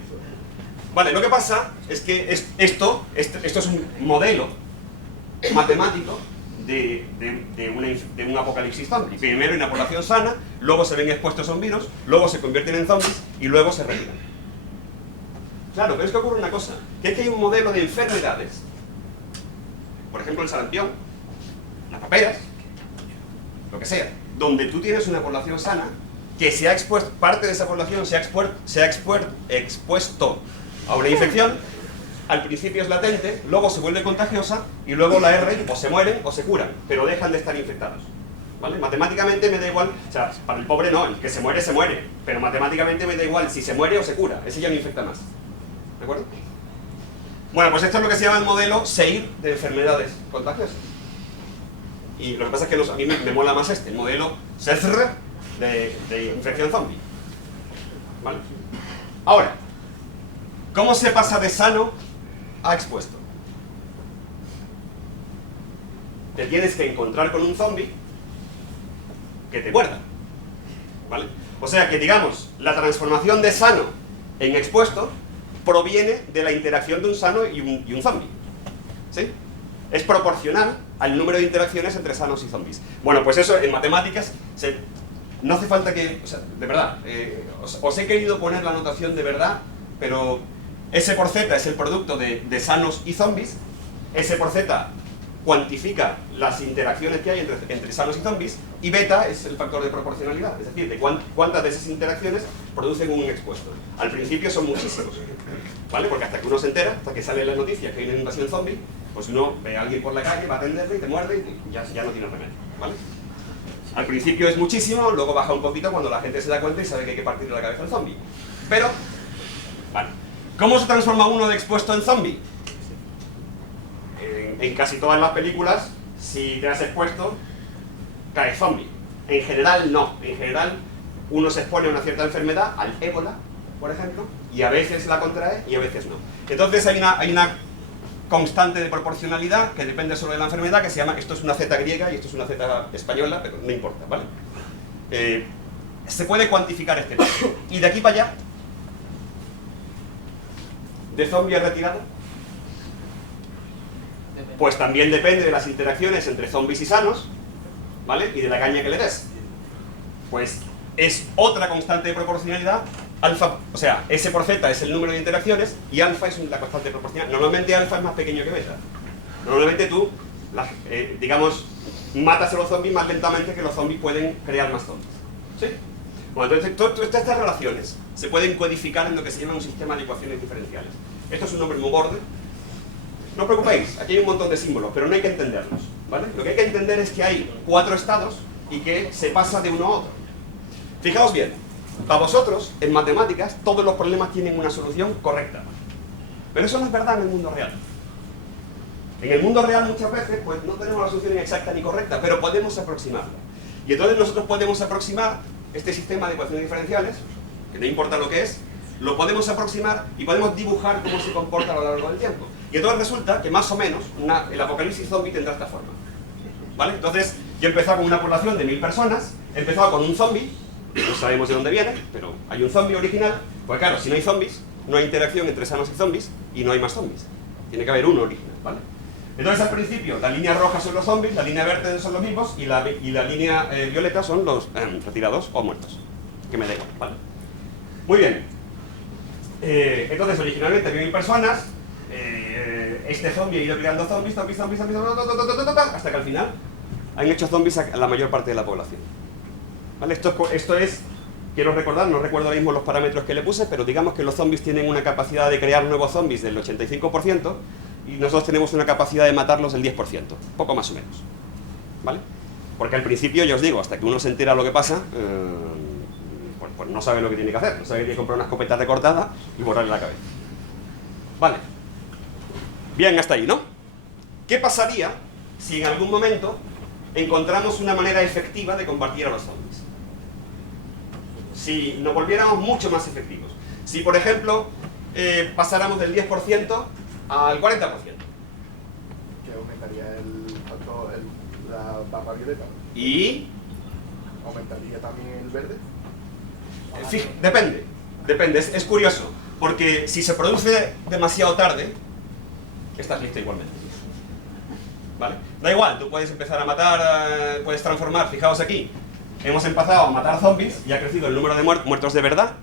Vale, lo que pasa es que esto es un modelo matemático de un apocalipsis zombie. Primero una población sana, luego se ven expuestos a un virus, luego se convierten en zombies y luego se retiran. Claro, pero es que ocurre una cosa, que es que hay un modelo de enfermedades, por ejemplo el sarampión, las paperas, lo que sea, donde tú tienes una población sana que se ha expuesto, parte de esa población se ha expuesto a una infección, al principio es latente, luego se vuelve contagiosa y luego la R o se mueren o se curan, pero dejan de estar infectados. ¿Vale? Matemáticamente me da igual, o sea, para el pobre no, el que se muere, pero matemáticamente me da igual si se muere o se cura, ese ya no infecta más. ¿De acuerdo? Bueno, pues esto es lo que se llama el modelo SEIR de enfermedades contagiosas. Y lo que pasa es que a mí me mola más el modelo SEZR de infección zombie. ¿Vale? Ahora, ¿cómo se pasa de sano a expuesto? Te tienes que encontrar con un zombie que te muerda. ¿Vale? O sea que, digamos, la transformación de sano en expuesto proviene de la interacción de un sano y un zombie. ¿Sí? Es proporcional al número de interacciones entre sanos y zombies. Bueno, pues eso en matemáticas no hace falta que... O sea, de verdad, os he querido poner la notación de verdad, pero S por Z es el producto de sanos y zombies. S por Z cuantifica las interacciones que hay entre sanos y zombies, y beta es el factor de proporcionalidad, es decir, de cuántas de esas interacciones producen un expuesto. Al principio son muchísimos, ¿vale? Porque hasta que uno se entera, hasta que sale en las noticias que hay una invasión zombie, pues uno ve a alguien por la calle, va a atenderle y te muerde y ya no tiene remedio, ¿vale? Al principio es muchísimo, luego baja un poquito cuando la gente se da cuenta y sabe que hay que partirle la cabeza al zombie. Pero, vale, ¿cómo se transforma uno de expuesto en zombie? En casi todas las películas, si te has expuesto, caes zombie. En general no. En general uno se expone a una cierta enfermedad, al ébola, por ejemplo, y a veces la contrae y a veces no. Entonces hay una constante de proporcionalidad que depende solo de la enfermedad, que se llama, esto es una Z griega y esto es una Z española, pero no importa, ¿vale? Se puede cuantificar este tema. Y de aquí para allá, de zombie a retirado, pues también depende de las interacciones entre zombies y sanos, ¿vale? Y de la caña que le des. Pues es otra constante de proporcionalidad, alfa, o sea, S por Z es el número de interacciones y alfa es la constante de proporcionalidad. Normalmente alfa es más pequeño que beta. Normalmente tú, digamos, matas a los zombies más lentamente que los zombies pueden crear más zombies. ¿Sí? Bueno, entonces todas estas relaciones se pueden codificar en lo que se llama un sistema de ecuaciones diferenciales. Esto es un nombre muy gordo. No os preocupéis, aquí hay un montón de símbolos, pero no hay que entenderlos, ¿vale? Lo que hay que entender es que hay 4 estados y que se pasa de uno a otro. Fijaos bien, para vosotros, en matemáticas, todos los problemas tienen una solución correcta. Pero eso no es verdad en el mundo real. En el mundo real muchas veces pues, no tenemos la solución exacta ni correcta, pero podemos aproximarla. Y entonces nosotros podemos aproximar este sistema de ecuaciones diferenciales, que no importa lo que es, lo podemos aproximar y podemos dibujar cómo se comporta a lo largo del tiempo. Y entonces resulta que más o menos el apocalipsis zombie tendrá esta forma. ¿Vale? Entonces yo he empezado con una población de 1000 personas, he empezado con un zombie, no sabemos de dónde viene, pero hay un zombie original, pues claro, si no hay zombies, no hay interacción entre sanos y zombies y no hay más zombies. Tiene que haber uno original, ¿vale? Entonces al principio la línea roja son los zombies, la línea verde son los vivos y la línea violeta son los retirados o muertos. Que me da igual, ¿vale? Muy bien. Entonces originalmente había 1000 personas, este zombie ha ido creando zombies, hasta que al final han hecho zombies a la mayor parte de la población. ¿Vale? Esto es, quiero recordar, no recuerdo ahora mismo los parámetros que le puse, pero digamos que los zombies tienen una capacidad de crear nuevos zombies del 85% y nosotros tenemos una capacidad de matarlos del 10%, poco más o menos. ¿Vale? Porque al principio, ya os digo, hasta que uno se entera lo que pasa, pues no sabe lo que tiene que hacer, no sabe que tiene que comprar una escopeta recortada y borrarle la cabeza. Vale. Bien, hasta ahí, ¿no? ¿Qué pasaría si en algún momento encontramos una manera efectiva de combatir a los zombies? si nos volviéramos mucho más efectivos. Si, por ejemplo, pasáramos del 10% al 40%. Que aumentaría la barra violeta. Y ¿Aumentaría también el verde? depende, es curioso, porque si se produce demasiado tarde, estás listo igualmente. ¿Vale? Da igual, tú puedes empezar a matar, puedes transformar, fijaos aquí, hemos empezado a matar zombies y ha crecido el número de muertos de verdad,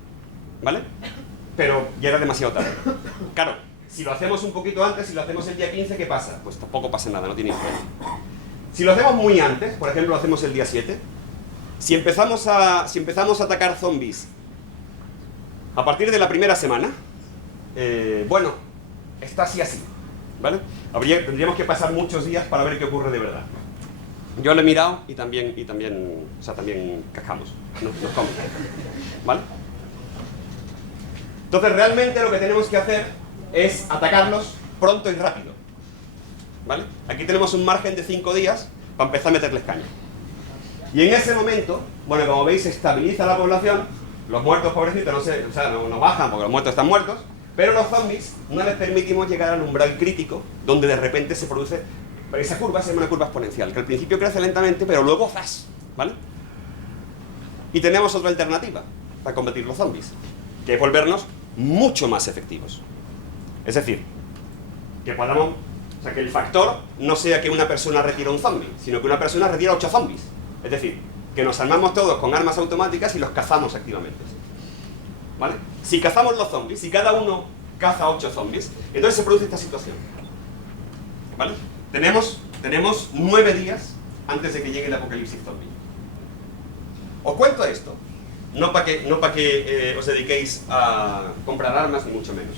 ¿vale? Pero ya era demasiado tarde. Claro, si lo hacemos un poquito antes, si lo hacemos el día 15, ¿qué pasa? Pues tampoco pasa nada, no tiene influencia. Si lo hacemos muy antes, por ejemplo, lo hacemos el día 7, si empezamos a atacar zombies a partir de la primera semana, bueno, está así, ¿vale? Tendríamos que pasar muchos días para ver qué ocurre de verdad. Yo lo he mirado y también cascamos, nos comemos, ¿vale? Entonces realmente lo que tenemos que hacer es atacarlos pronto y rápido, ¿vale? Aquí tenemos un margen de 5 días para empezar a meterles caña. Y en ese momento, bueno, como veis, se estabiliza la población, los muertos pobrecitos no bajan porque los muertos están muertos, pero los zombies no les permitimos llegar al umbral crítico, donde de repente se produce, esa curva se llama una curva exponencial, que al principio crece lentamente, pero luego ¡zas! ¿Vale? Y tenemos otra alternativa para combatir los zombies, que es volvernos mucho más efectivos. Es decir, que podamos, que el factor no sea que una persona retira un zombie, sino que una persona retira 8 zombies. Es decir, que nos armamos todos con armas automáticas y los cazamos activamente. ¿Vale? Si cazamos los zombies, si cada uno caza 8 zombies, entonces se produce esta situación. ¿Vale? Tenemos 9 días antes de que llegue el apocalipsis zombie. Os cuento esto, no para que os dediquéis a comprar armas, ni mucho menos.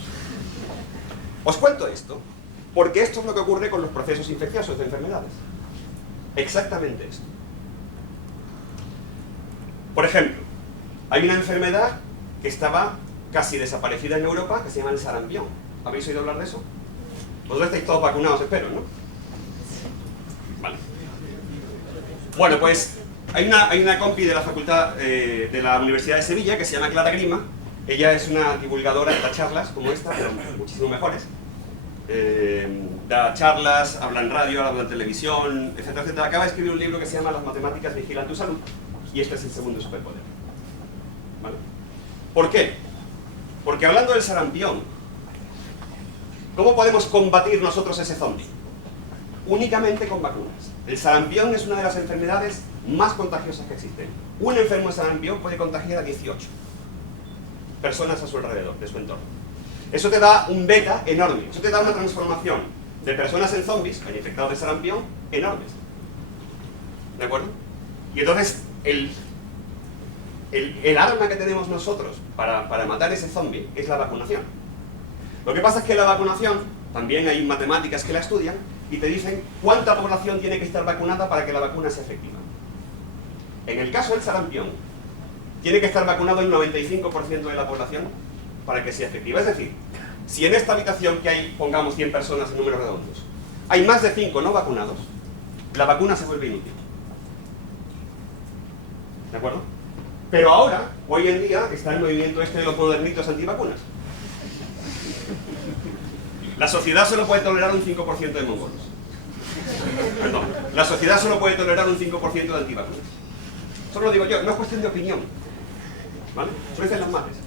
Os cuento esto porque esto es lo que ocurre con los procesos infecciosos de enfermedades. Exactamente esto. Por ejemplo, hay una enfermedad que estaba casi desaparecida en Europa, que se llama el sarampión. ¿Habéis oído hablar de eso? Vosotros estáis todos vacunados, espero, ¿no? Vale. Bueno, pues hay una compi de la facultad de la Universidad de Sevilla que se llama Clara Grima. Ella es una divulgadora, da charlas como esta, pero muchísimo mejores. Da charlas, habla en radio, habla en televisión, etcétera, etcétera. Acaba de escribir un libro que se llama Las matemáticas vigilan tu salud, y este es el segundo superpoder. ¿Vale? ¿Por qué? Porque hablando del sarampión, ¿cómo podemos combatir nosotros ese zombie? Únicamente con vacunas. El sarampión es una de las enfermedades más contagiosas que existen. Un enfermo de sarampión puede contagiar a 18 personas a su alrededor, de su entorno. Eso te da un beta enorme, eso te da una transformación de personas en zombies, en infectados de sarampión, enormes. ¿De acuerdo? Y entonces, el arma que tenemos nosotros para matar ese zombie es la vacunación. Lo que pasa es que la vacunación, también hay matemáticas que la estudian y te dicen cuánta población tiene que estar vacunada para que la vacuna sea efectiva. En el caso del sarampión, tiene que estar vacunado el 95% de la población para que sea efectiva. Es decir, si en esta habitación que hay, pongamos 100 personas en números redondos, hay más de 5 no vacunados, la vacuna se vuelve inútil. ¿De acuerdo? Pero ahora, hoy en día, está el movimiento este de los modernitos antivacunas. La sociedad solo puede tolerar un 5% de mongolos. Perdón, la sociedad solo puede tolerar un 5% de antivacunas. Eso lo digo yo, no es cuestión de opinión. ¿Vale? Eso dicen las madres.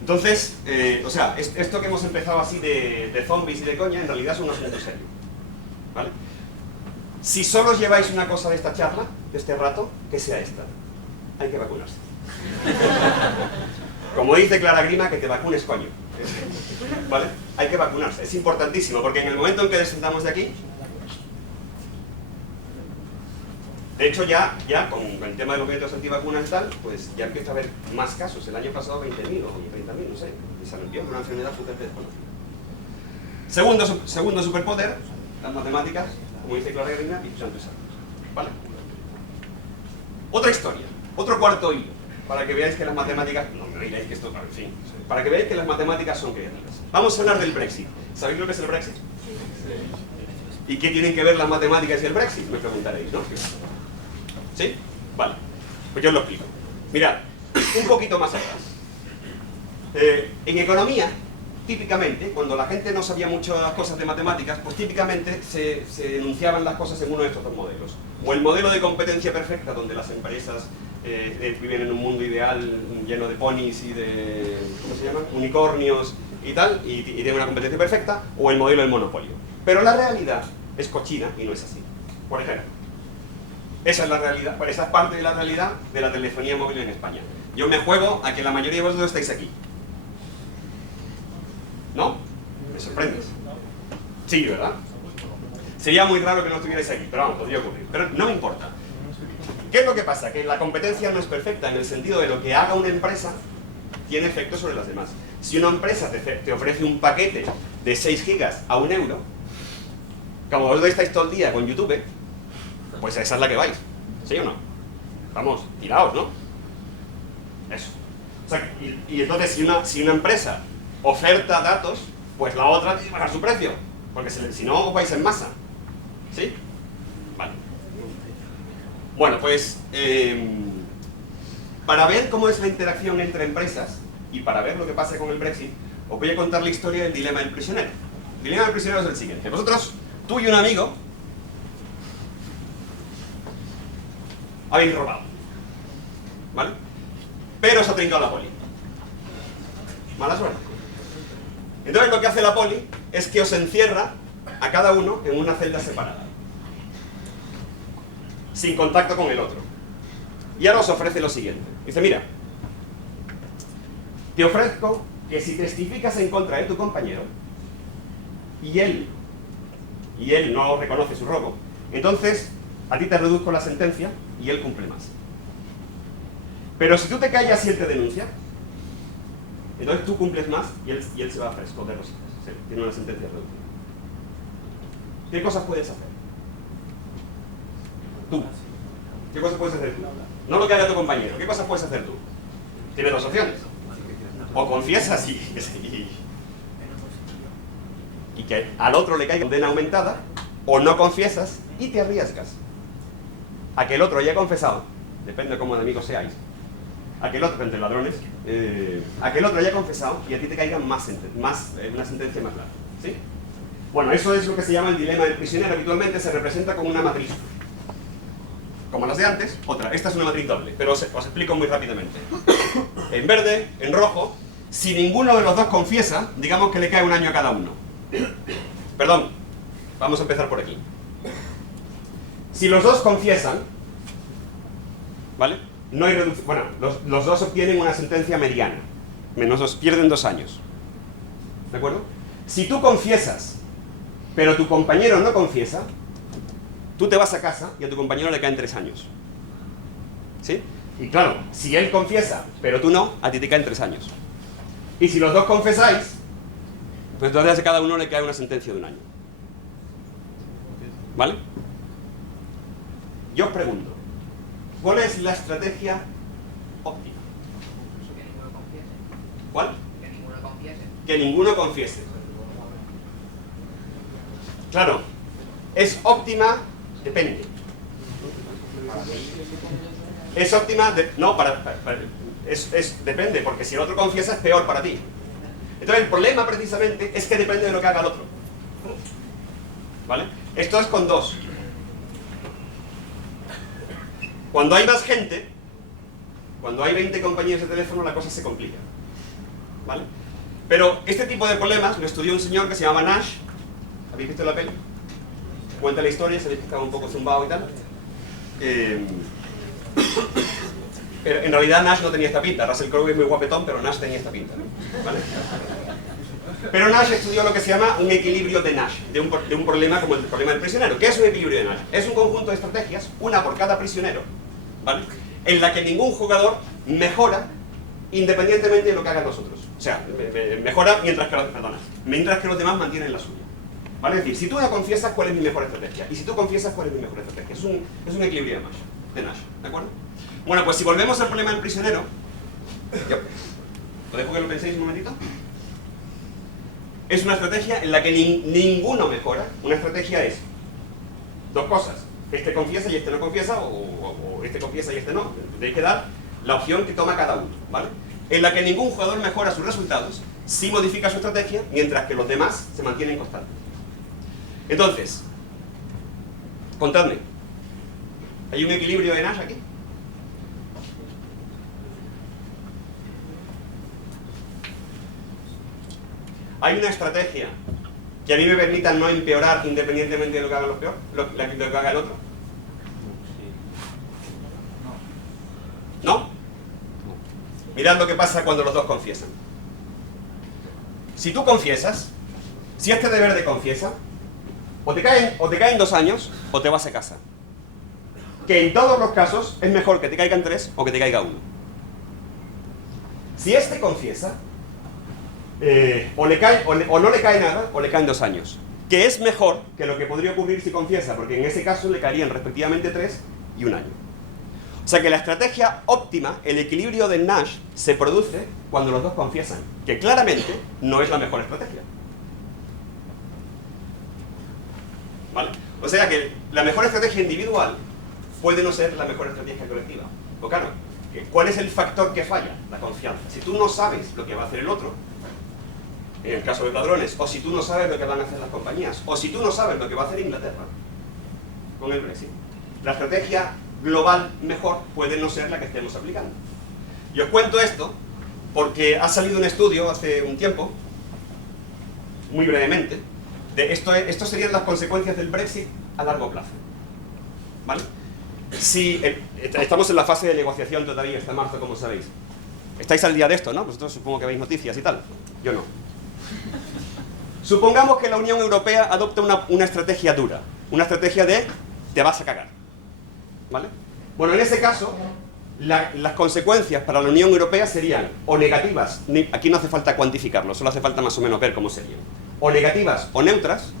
Entonces, esto que hemos empezado así de zombies y de coña, en realidad es un asunto serio. ¿Vale? Si solo os lleváis una cosa de esta charla, de este rato, que sea esta. Hay que vacunarse. Como dice Clara Grima, que te vacunes, coño. ¿Vale? Hay que vacunarse, es importantísimo, porque en el momento en que descendamos de aquí, de hecho ya con el tema de los métodos antivacunas y tal, pues ya empieza a haber más casos. El año pasado 20.000 o 30.000, no sé, y sarampión, una enfermedad totalmente desconocida. Segundo superpoder, las matemáticas, como dice Clara Grima, y usando esas. ¿Vale? Otra historia, otro cuarto hilo, para que veáis que las matemáticas, no me digáis que esto, en fin, para que veáis que las matemáticas son creativas. Vamos a hablar del Brexit. ¿Sabéis lo que es el Brexit? ¿Y qué tienen que ver las matemáticas y el Brexit? Me preguntaréis, ¿no? ¿Sí? Vale. Pues yo os lo explico. Mirad, un poquito más atrás. En economía, típicamente, cuando la gente no sabía muchas cosas de matemáticas, pues típicamente se enunciaban las cosas en uno de estos dos modelos. O el modelo de competencia perfecta, donde las empresas viven en un mundo ideal lleno de ponis y de, ¿cómo se llama?, unicornios y tal, y tienen una competencia perfecta, o el modelo del monopolio. Pero la realidad es cochina y no es así. Por ejemplo, esa es la realidad, esa es parte de la realidad de la telefonía móvil en España. Yo me juego a que la mayoría de vosotros estáis aquí. ¿No? ¿Me sorprendes? Sí, ¿verdad? Sería muy raro que no estuvierais aquí, pero vamos, podría ocurrir. Pero no me importa. ¿Qué es lo que pasa? Que la competencia no es perfecta en el sentido de lo que haga una empresa tiene efecto sobre las demás. Si una empresa te ofrece un paquete de 6 gigas a 1 euro, como vosotros estáis todo el día con YouTube, pues esa es la que vais. ¿Sí o no? Vamos, tiraos, ¿no? Eso. O sea, y entonces si una empresa oferta datos, pues la otra tiene que bajar su precio, porque si no os vais en masa. ¿Sí? Vale. Bueno, pues para ver cómo es la interacción entre empresas y para ver lo que pasa con el Brexit, os voy a contar la historia del dilema del prisionero. El dilema del prisionero es el siguiente. Vosotros, tú y un amigo, habéis robado, ¿vale? Pero os ha trincado la poli. Mala suerte. Entonces lo que hace la poli es que os encierra a cada uno en una celda separada, sin contacto con el otro. Y ahora os ofrece lo siguiente. Dice, mira, te ofrezco que si testificas en contra de tu compañero y él no reconoce su robo, entonces a ti te reduzco la sentencia y él cumple más. Pero si tú te callas y él te denuncia, entonces tú cumples más y él se va fresco de rositas. Tiene una sentencia reducida. ¿Qué cosas puedes hacer? Tú. ¿Qué cosas puedes hacer tú? No lo que haga tu compañero. ¿Qué cosas puedes hacer tú? Tienes dos opciones. O confiesas y que al otro le caiga condena aumentada, o no confiesas y te arriesgas a que el otro haya confesado, depende de cómo de amigos seáis, a que el otro, entre ladrones, a que el otro haya confesado y a ti te caiga una sentencia más larga. ¿Sí? Bueno, eso es lo que se llama el dilema del prisionero. Habitualmente se representa con una matriz. Como las de antes, otra. Esta es una matriz doble, pero os explico muy rápidamente. En verde, en rojo, si ninguno de los dos confiesa, digamos que le cae 1 año a cada uno. Perdón, vamos a empezar por aquí. Si los dos confiesan, ¿vale? No hay reducción. Bueno, los dos obtienen una sentencia mediana. Menos dos, pierden 2 años. ¿De acuerdo? Si tú confiesas, pero tu compañero no confiesa, tú te vas a casa y a tu compañero le caen 3 años. ¿Sí? Y claro, si él confiesa, pero tú no, a ti te caen 3 años. Y si los dos confesáis, pues entonces a cada uno le cae una sentencia de 1 año. ¿Vale? Yo os pregunto, ¿cuál es la estrategia óptima? Que ninguno confiese. ¿Cuál? Que ninguno confiese. Que ninguno confiese. Claro, es óptima, depende. Es óptima, no, depende, porque si el otro confiesa es peor para ti. Entonces el problema precisamente es que depende de lo que haga el otro. ¿Vale? Esto es con 2. Cuando hay más gente, cuando hay 20 compañías de teléfono, la cosa se complica. ¿Vale? Pero este tipo de problemas lo estudió un señor que se llama Nash. ¿Habéis visto la peli? Cuenta la historia, sabéis que estaba un poco zumbado y tal. Pero en realidad Nash no tenía esta pinta. Russell Crowe es muy guapetón, pero Nash tenía esta pinta, ¿no? ¿Vale? Pero Nash estudió lo que se llama un equilibrio de Nash, de un problema como el problema del prisionero. ¿Qué es un equilibrio de Nash? Es un conjunto de estrategias, una por cada prisionero, ¿vale? En la que ningún jugador mejora independientemente de lo que hagan los otros. O sea, mejora mientras que los demás mantienen la suya. ¿Vale? Es decir, si tú no confiesas, ¿cuál es mi mejor estrategia? Y si tú confiesas, ¿cuál es mi mejor estrategia? Es un equilibrio de Nash, ¿de acuerdo? Bueno, pues si volvemos al problema del prisionero, ¿lo dejo que lo penséis un momentito? Es una estrategia en la que ninguno mejora. Una estrategia es 2 cosas. Este confiesa y este no confiesa, o este confiesa y este no. Tenéis que dar la opción que toma cada uno, ¿vale? En la que ningún jugador mejora sus resultados, sí modifica su estrategia, mientras que los demás se mantienen constantes. Entonces, contadme, ¿hay un equilibrio de Nash aquí? ¿Hay una estrategia que a mí me permita no empeorar independientemente de lo que haga lo que haga el otro? ¿No? Mirad lo que pasa cuando los dos confiesan. Si tú confiesas, si este de verde confiesa, o te caen 2 años o te vas a casa. Que en todos los casos es mejor que te caigan 3 o que te caiga 1. Si este confiesa, o no le cae nada o le caen 2 años. Que es mejor que lo que podría ocurrir si confiesa, porque en ese caso le caerían respectivamente 3 y 1 año. O sea que la estrategia óptima, el equilibrio de Nash, se produce cuando los dos confiesan, que claramente no es la mejor estrategia. ¿Vale? O sea que la mejor estrategia individual puede no ser la mejor estrategia colectiva. O claro, ¿cuál es el factor que falla? La confianza. Si tú no sabes lo que va a hacer el otro, en el caso de los ladrones, o si tú no sabes lo que van a hacer las compañías, o si tú no sabes lo que va a hacer Inglaterra con el Brexit, la estrategia global mejor puede no ser la que estemos aplicando. Y os cuento esto porque ha salido un estudio hace un tiempo, muy brevemente, de esto serían las consecuencias del Brexit a largo plazo. ¿Vale? Si estamos en la fase de negociación todavía, hasta marzo, como sabéis. Estáis al día de esto, ¿no? Vosotros supongo que veis noticias y tal. Yo no. Supongamos que la Unión Europea adopta una estrategia dura, una estrategia de te vas a cagar. ¿Vale? Bueno, en ese caso, las consecuencias para la Unión Europea serían o negativas, aquí no hace falta cuantificarlo, solo hace falta más o menos ver cómo serían, o negativas o neutras,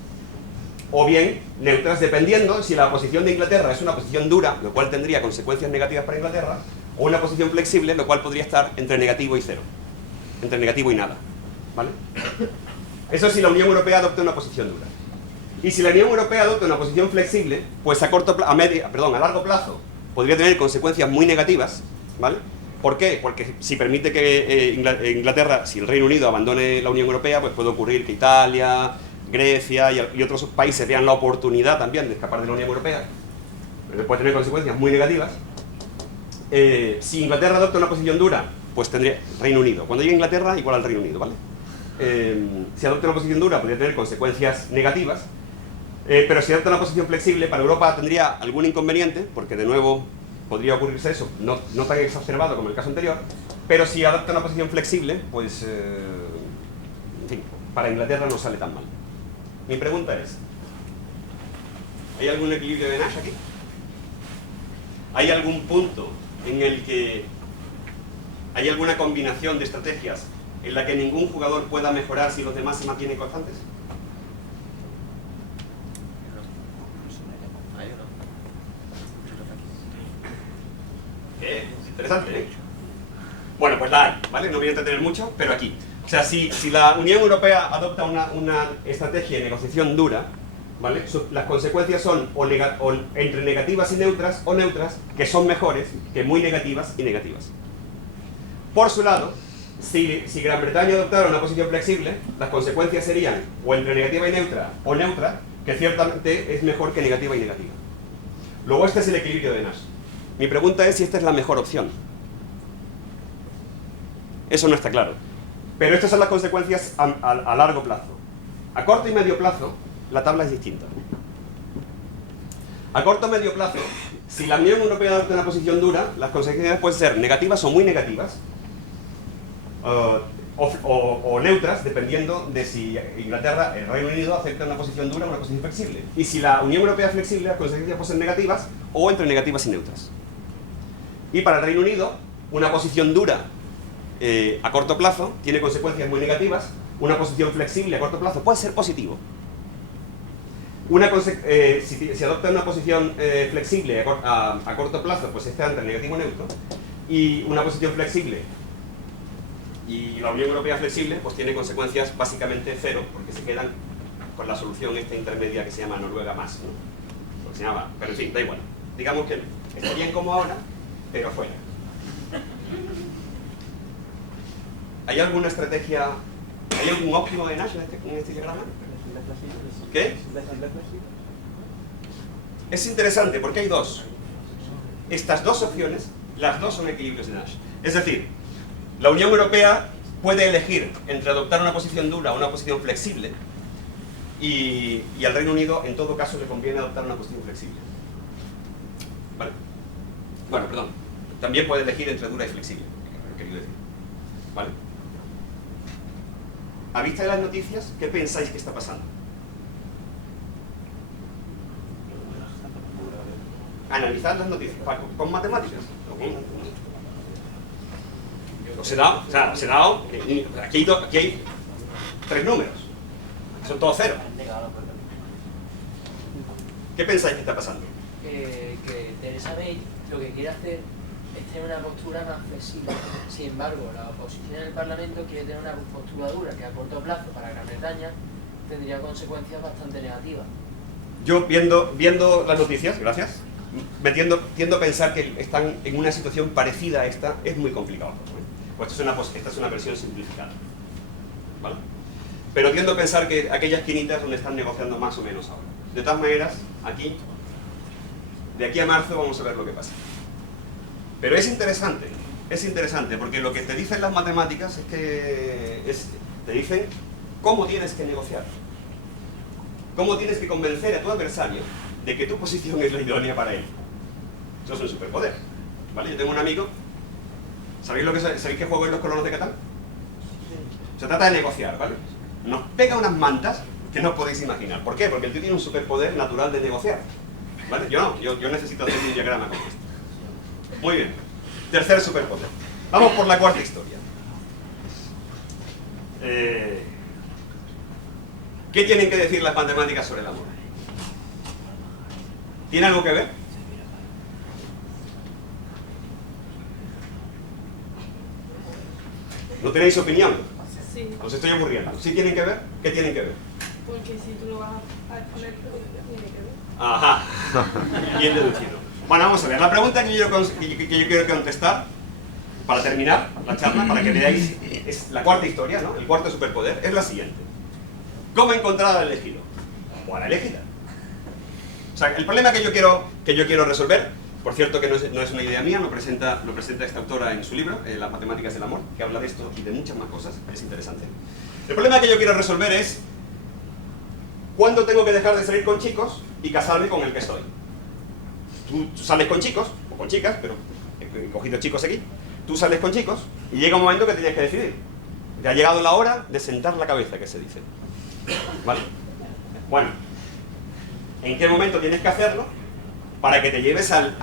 o bien neutras dependiendo si la posición de Inglaterra es una posición dura, lo cual tendría consecuencias negativas para Inglaterra, o una posición flexible, lo cual podría estar entre negativo y 0, entre negativo y nada. ¿Vale? Eso si la Unión Europea adopta una posición dura. Y si la Unión Europea adopta una posición flexible, pues a largo plazo podría tener consecuencias muy negativas, ¿vale? ¿Por qué? Porque si permite que Inglaterra, si el Reino Unido abandone la Unión Europea, pues puede ocurrir que Italia, Grecia y otros países vean la oportunidad también de escapar de la Unión Europea. Puede tener consecuencias muy negativas. Si Inglaterra adopta una posición dura, pues tendría Reino Unido. Cuando llegue Inglaterra, igual al Reino Unido, ¿vale? Si adopta una posición dura, podría tener consecuencias negativas. Pero si adopta una posición flexible, para Europa tendría algún inconveniente, porque de nuevo podría ocurrirse eso, no tan exacerbado como el caso anterior, pero si adopta una posición flexible, pues, en fin, para Inglaterra no sale tan mal. Mi pregunta es, ¿hay algún equilibrio de Nash aquí? ¿Hay algún punto en el que hay alguna combinación de estrategias en la que ningún jugador pueda mejorar si los demás se mantienen constantes? Interesante, ¿eh? Bueno, pues la hay, ¿vale? No voy a entretener mucho, pero aquí. O sea, si la Unión Europea adopta una estrategia de negociación dura, ¿vale? Las consecuencias son o entre negativas y neutras, o neutras, que son mejores que muy negativas y negativas. Por su lado, si Gran Bretaña adoptara una posición flexible, las consecuencias serían o entre negativa y neutra, o neutra, que ciertamente es mejor que negativa y negativa. Luego este es el equilibrio de Nash. Mi pregunta es si esta es la mejor opción. Eso no está claro. Pero estas son las consecuencias a largo plazo. A corto y medio plazo, la tabla es distinta. A corto y medio plazo, si la Unión Europea adopta una posición dura, las consecuencias pueden ser negativas o muy negativas, o neutras, dependiendo de si Inglaterra, el Reino Unido, acepta una posición dura o una posición flexible. Y si la Unión Europea es flexible, las consecuencias pueden ser negativas o entre negativas y neutras. Y para el Reino Unido, una posición dura a corto plazo tiene consecuencias muy negativas, una posición flexible a corto plazo puede ser positivo. Si adopta una posición flexible a corto plazo, pues está entre negativo y neutro, y una posición flexible y la Unión Europea flexible, pues tiene consecuencias básicamente 0, porque se quedan con la solución esta intermedia que se llama Noruega más, ¿no? Porque se llama, pero en fin, da igual. Digamos que está bien como ahora, pero fuera. ¿Hay alguna estrategia, hay algún óptimo de Nash en este diagrama? ¿Qué? Es interesante porque hay dos. Estas dos opciones, las dos son equilibrios de Nash. Es decir, la Unión Europea puede elegir entre adoptar una posición dura o una posición flexible y al Reino Unido, en todo caso, le conviene adoptar una posición flexible. ¿Vale? Bueno, perdón. También puede elegir entre dura y flexible, querido decir. ¿Vale? A vista de las noticias, ¿qué pensáis que está pasando? Analizad las noticias con matemáticas. Os he dado, aquí hay 3 números. Son todos ceros. ¿Qué pensáis que está pasando? Que Theresa May lo que quiere hacer es tener una postura más flexible. Sin embargo, la oposición en el Parlamento quiere tener una postura dura que a corto plazo para Gran Bretaña tendría consecuencias bastante negativas. Yo viendo las noticias, gracias, tiendo a pensar que están en una situación parecida a esta. Es muy complicado. Pues esta es una versión simplificada. ¿Vale? Pero tiendo a pensar que aquellas quinitas donde están negociando más o menos ahora. De todas maneras, de aquí a marzo vamos a ver lo que pasa. Pero es interesante porque lo que te dicen las matemáticas es que te dicen cómo tienes que negociar. Cómo tienes que convencer a tu adversario de que tu posición es la idónea para él. Eso es un superpoder. ¿Vale? Yo tengo un amigo. ¿Sabéis qué juego es los colonos de Catán? Se trata de negociar, ¿vale? Nos pega unas mantas que no podéis imaginar. ¿Por qué? Porque el tío tiene un superpoder natural de negociar. ¿Vale? Yo no, yo necesito hacer un diagrama como este. Muy bien. Tercer superpoder. Vamos por la cuarta historia. ¿Qué tienen que decir las matemáticas sobre el amor? ¿Tiene algo que ver? ¿No tenéis opinión? Sí, Os estoy aburriendo. ¿Sí tienen que ver? ¿Qué tienen que ver? porque si tú lo vas a poner, tiene que ver. Ajá. Bien deducido. Bueno, vamos a ver. La pregunta que yo quiero contestar, para terminar la charla, para que veáis, es la cuarta historia, ¿no? El cuarto superpoder, es la siguiente. ¿Cómo encontrar al elegido? O a la elegida. O sea, el problema que yo quiero resolver, por cierto que no es una idea mía, lo presenta esta autora en su libro, Las matemáticas del amor, que habla de esto y de muchas más cosas, es interesante. El problema que yo quiero resolver es ¿cuándo tengo que dejar de salir con chicos y casarme con el que estoy? Tú sales con chicos, o con chicas, pero he cogido chicos aquí. Tú sales con chicos y llega un momento que tienes que decidir. Te ha llegado la hora de sentar la cabeza, que se dice. ¿Vale? Bueno, ¿en qué momento tienes que hacerlo para que te lleves al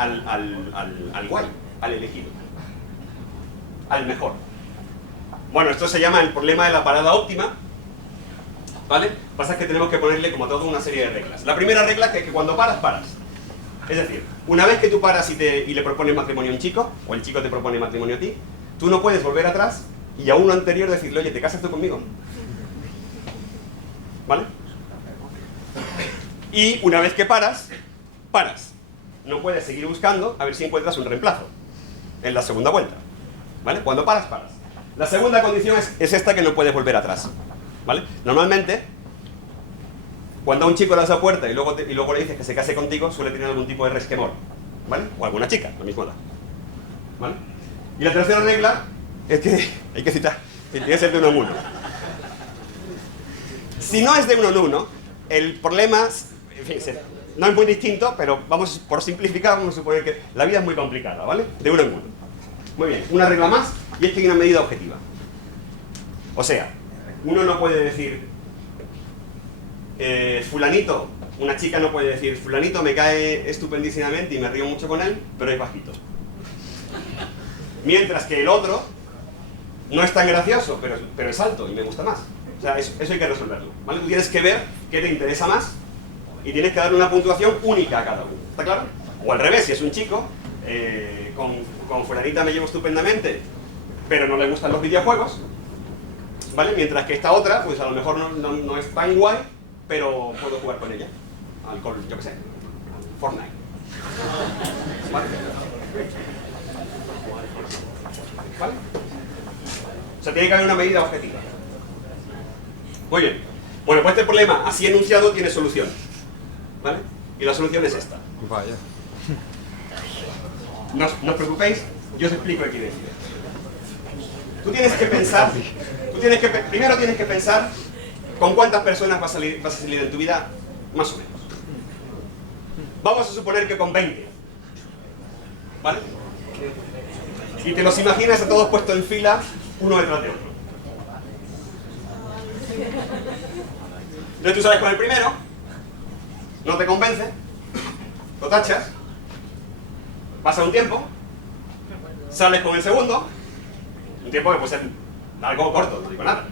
guay, al elegido, al mejor? Bueno, esto se llama el problema de la parada óptima. ¿Vale? Pasa que tenemos que ponerle como toda una serie de reglas. La primera regla es que cuando paras. Es decir, una vez que tú paras y le propones matrimonio a un chico, o el chico te propone matrimonio a ti, tú no puedes volver atrás y a uno anterior decirle, oye, ¿te casas tú conmigo? ¿Vale? Y una vez que paras. No puedes seguir buscando a ver si encuentras un reemplazo en la segunda vuelta. ¿Vale? Cuando paras. La segunda condición es esta, que no puedes volver atrás. ¿Vale? Normalmente, cuando a un chico le das la puerta y luego le dices que se case contigo, suele tener algún tipo de resquemor. ¿Vale? O alguna chica, lo mismo da. ¿Vale? Y la tercera regla es que hay que citar, que tiene que ser de uno en uno. Si no es de uno en uno, el problema, en fin, no es muy distinto, pero por simplificar, vamos a suponer que la vida es muy complicada, ¿vale? De uno en uno. Muy bien, una regla más, y es que hay una medida objetiva. O sea, uno no puede decir, fulanito, una chica no puede decir, fulanito me cae estupendísimamente y me río mucho con él, pero es bajito. Mientras que el otro no es tan gracioso, pero es alto y me gusta más. O sea, eso hay que resolverlo, ¿vale? Tú tienes que ver qué te interesa más y tienes que darle una puntuación única a cada uno. ¿Está claro? O al revés, si es un chico, con fulanita me llevo estupendamente, pero no le gustan los videojuegos, ¿vale? Mientras que esta otra, pues a lo mejor no es tan guay, pero puedo jugar con ella. Yo qué sé, Fortnite. ¿Vale? sea, tiene que haber una medida objetiva. Muy bien. Bueno, pues este problema, así enunciado, tiene solución. ¿Vale? Y la solución es esta. Vaya. No os preocupéis, yo os explico qué quiere decir. Tú tienes que pensar, primero tienes que pensar con cuántas personas vas a salir en tu vida, más o menos. Vamos a suponer que con 20. ¿Vale? Y te los imaginas a todos puestos en fila, uno detrás de otro. Entonces tú sales con el primero, no te convence, lo tachas, pasa un tiempo, sales con el segundo, un tiempo que puede ser largo o corto, no digo nada,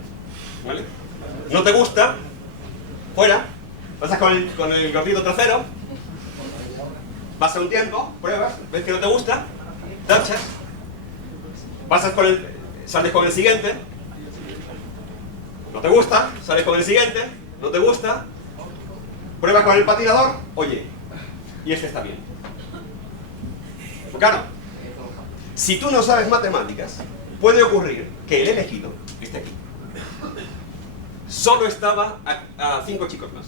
¿vale? No te gusta, fuera, pasas con el gordito trasero, pasa un tiempo, pruebas, ves que no te gusta, tachas, sales con el siguiente, no te gusta, sales con el siguiente, no te gusta, pruebas con el patinador, oye, y este está bien. Pues claro, si tú no sabes matemáticas, puede ocurrir que el elegido esté aquí. Solo estaba a 5 chicos más.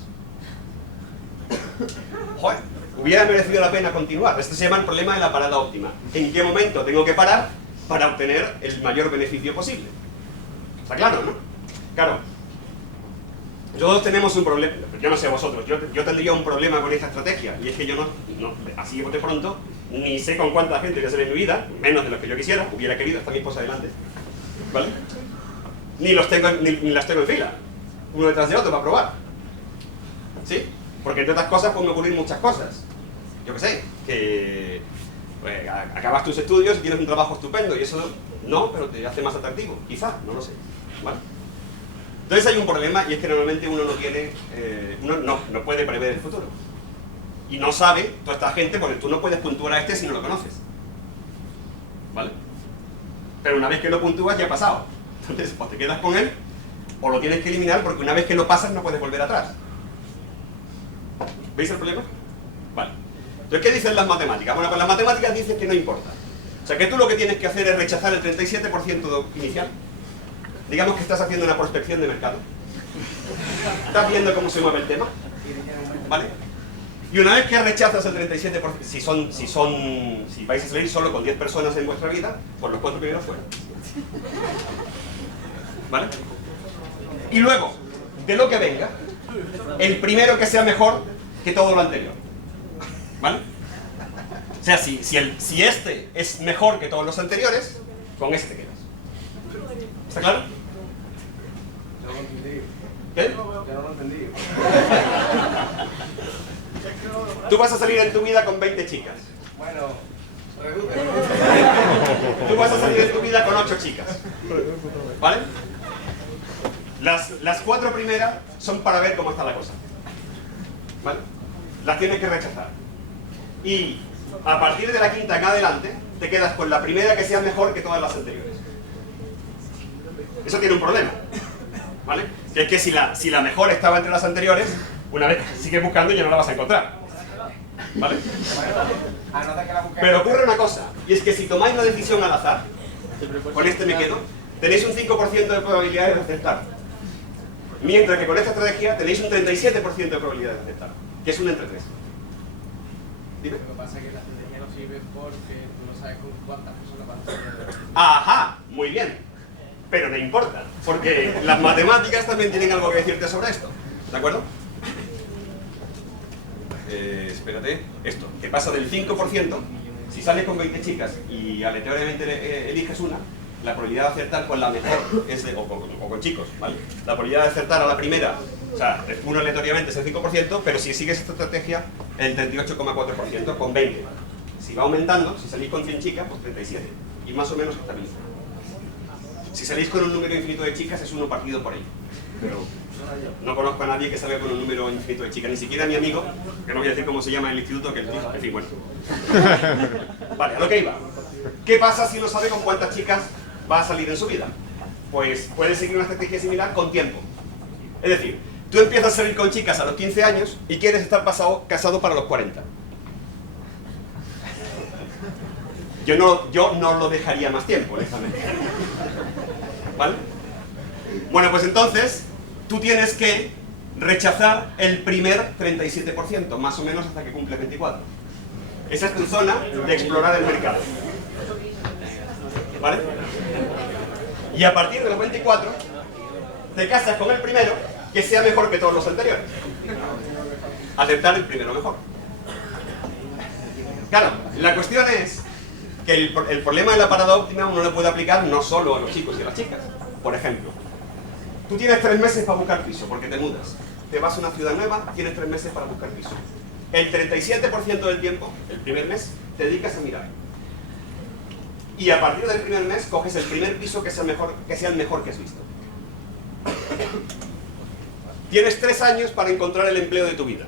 Joder, hubiera merecido la pena continuar. Esto se llama el problema de la parada óptima. ¿En qué momento tengo que parar para obtener el mayor beneficio posible? ¿Está claro, no? Claro. Todos tenemos un problema, yo no sé vosotros, yo tendría un problema con esta estrategia, y es que yo no así de pronto, ni sé con cuánta gente voy a salir en mi vida, menos de lo que yo quisiera, hubiera querido, está mi esposa delante, ¿vale? Ni las tengo en fila, uno detrás de otro para probar, ¿sí? Porque entre otras cosas pueden ocurrir muchas cosas, yo qué sé, que pues, acabas tus estudios y tienes un trabajo estupendo, y eso no, pero te hace más atractivo, quizá, no lo sé, ¿vale? Entonces hay un problema, y es que normalmente uno no tiene, no puede prever el futuro. Y no sabe, toda esta gente, porque tú no puedes puntuar a este si no lo conoces. ¿Vale? Pero una vez que lo puntúas ya ha pasado. Entonces, o te quedas con él, o lo tienes que eliminar, porque una vez que lo pasas no puedes volver atrás. ¿Veis el problema? Vale. Entonces, ¿qué dicen las matemáticas? Bueno, pues las matemáticas dicen que no importa. O sea, que tú lo que tienes que hacer es rechazar el 37% inicial. Digamos que estás haciendo una prospección de mercado. Estás viendo cómo se mueve el tema. ¿Vale? Y una vez que rechazas el 37%, si vais a salir solo con 10 personas en vuestra vida, pues los 4 primeros fuera. ¿Vale? Y luego, de lo que venga, el primero que sea mejor que todo lo anterior. ¿Vale? O sea, si este es mejor que todos los anteriores, con este te quedas. ¿Está claro? Yo no entendí. ¿Qué? Yo no lo entendí. Tú vas a salir en tu vida con 20 chicas. Bueno, reduce. Tú vas a salir en tu vida con 8 chicas. ¿Vale? Las 4 primeras son para ver cómo está la cosa. ¿Vale? Las tienes que rechazar. Y a partir de la quinta en adelante, te quedas con la primera que sea mejor que todas las anteriores. Eso tiene un problema. ¿Vale? Que es que si la mejor estaba entre las anteriores, una vez que sigues buscando ya no la vas a encontrar. ¿Vale? Pero ocurre una cosa, y es que si tomáis la decisión al azar, con este me quedo, tenéis un 5% de probabilidades de acertar. Mientras que con esta estrategia tenéis un 37% de probabilidades de acertar, que es un entre 3. Dime. Lo que pasa es que la estrategia no sirve porque tú no sabes con cuántas personas vas a salir. Ajá, muy bien. Pero no importa, porque las matemáticas también tienen algo que decirte sobre esto. ¿De acuerdo? Espérate, esto, que pasa del 5%, si sales con 20 chicas y aleatoriamente eliges una, la probabilidad de acertar con la mejor es o con chicos, ¿vale? La probabilidad de acertar a la primera, o sea, uno aleatoriamente es el 5%, pero si sigues esta estrategia, el 38,4% con 20. Si va aumentando, si salís con 100 chicas, pues 37. Y más o menos estabiliza. Si salís con un número infinito de chicas, es uno partido por ahí. Pero no conozco a nadie que salga con un número infinito de chicas, ni siquiera mi amigo, que no voy a decir cómo se llama en el instituto, que el tío, en fin, bueno. Vale, a lo que iba. ¿Qué pasa si no sabe con cuántas chicas va a salir en su vida? Pues puede seguir una estrategia similar con tiempo. Es decir, tú empiezas a salir con chicas a los 15 años y quieres estar casado para los 40. Yo no lo dejaría más tiempo, honestamente. ¿Vale? Bueno, pues entonces, tú tienes que rechazar el primer 37%, más o menos hasta que cumples 24. Esa es tu zona de explorar el mercado. ¿Vale? Y a partir de los 24, te casas con el primero que sea mejor que todos los anteriores. Aceptar el primero mejor. Claro, la cuestión es que el problema de la parada óptima uno lo puede aplicar no solo a los chicos y a las chicas. Por ejemplo, tú tienes 3 meses para buscar piso, porque te mudas. Te vas a una ciudad nueva, tienes 3 meses para buscar piso. El 37% del tiempo, el primer mes, te dedicas a mirar. Y a partir del primer mes, coges el primer piso que sea el mejor que has visto. Tienes 3 años para encontrar el empleo de tu vida.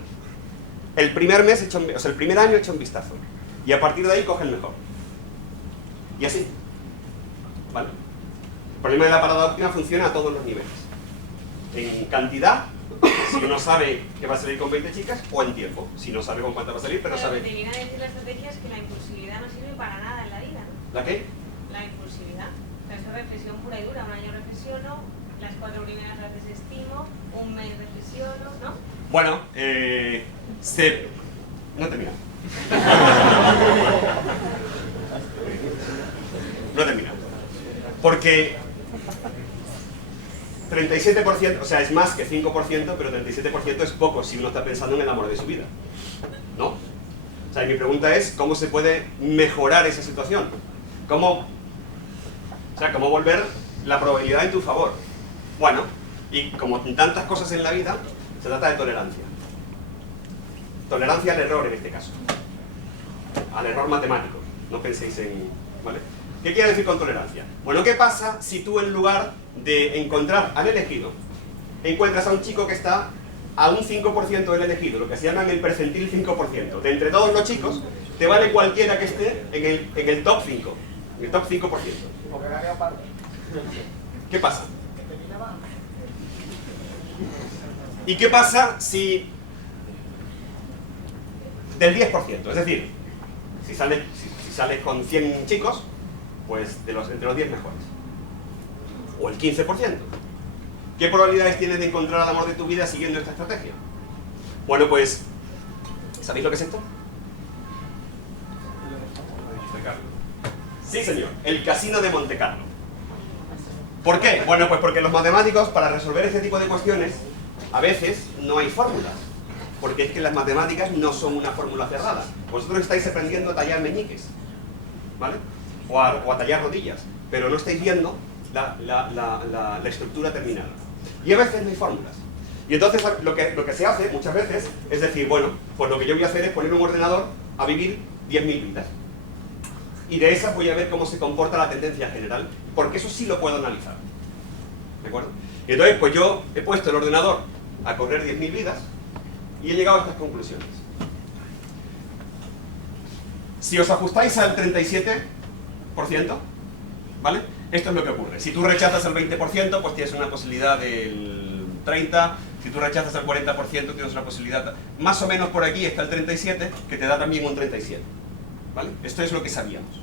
El primer mes, el primer año echa un vistazo. Y a partir de ahí coge el mejor. Y así. ¿Vale? El problema de la parada óptima funciona a todos los niveles. En cantidad, si uno sabe que va a salir con 20 chicas, o en tiempo, si no sabe con cuántas va a salir, pero sabe... Lo que te viene a decir la estrategia es que la impulsividad no sirve para nada en la vida, ¿no? ¿La qué? La impulsividad. O sea, eso es reflexión pura y dura. Un año reflexiono, las 4 primeras las desestimo, un mes reflexiono, ¿no? Bueno, no termina. No termina. Porque 37%, o sea, es más que 5%, pero 37% es poco si uno está pensando en el amor de su vida. ¿No? O sea, mi pregunta es, ¿cómo se puede mejorar esa situación? ¿Cómo volver la probabilidad en tu favor? Bueno, y como en tantas cosas en la vida, se trata de tolerancia. Tolerancia al error en este caso. Al error matemático. No penséis en... ¿Vale? ¿Qué quiere decir con tolerancia? Bueno, ¿qué pasa si tú en lugar de encontrar al elegido, encuentras a un chico que está a un 5% del elegido, lo que se llama en el percentil 5%? De entre todos los chicos, te vale cualquiera que esté en el top 5. En el top 5%. ¿Qué pasa? ¿Y qué pasa si del 10%? Es decir, si sales con 100 chicos, pues entre los 10 mejores. O el 15%. ¿Qué probabilidades tienes de encontrar al amor de tu vida siguiendo esta estrategia? Bueno, pues, ¿sabéis lo que es esto? Sí, señor, el casino de Monte Carlo. ¿Por qué? Bueno, pues porque los matemáticos, para resolver este tipo de cuestiones, a veces no hay fórmulas. Porque es que las matemáticas no son una fórmula cerrada. Vosotros estáis aprendiendo a tallar meñiques, ¿vale? O a tallar rodillas, pero no estáis viendo la estructura terminada. Y a veces no hay fórmulas. Y entonces lo que se hace muchas veces es decir, bueno, pues lo que yo voy a hacer es poner un ordenador a vivir 10.000 vidas. Y de esas voy a ver cómo se comporta la tendencia general, porque eso sí lo puedo analizar. ¿De acuerdo? Y entonces, pues yo he puesto el ordenador a correr 10.000 vidas y he llegado a estas conclusiones. Si os ajustáis al 37%, ¿vale? Esto es lo que ocurre. Si tú rechazas el 20%, pues tienes una posibilidad del 30%. Si tú rechazas el 40%, tienes una posibilidad... Más o menos por aquí está el 37%, que te da también un 37%. ¿Vale? Esto es lo que sabíamos.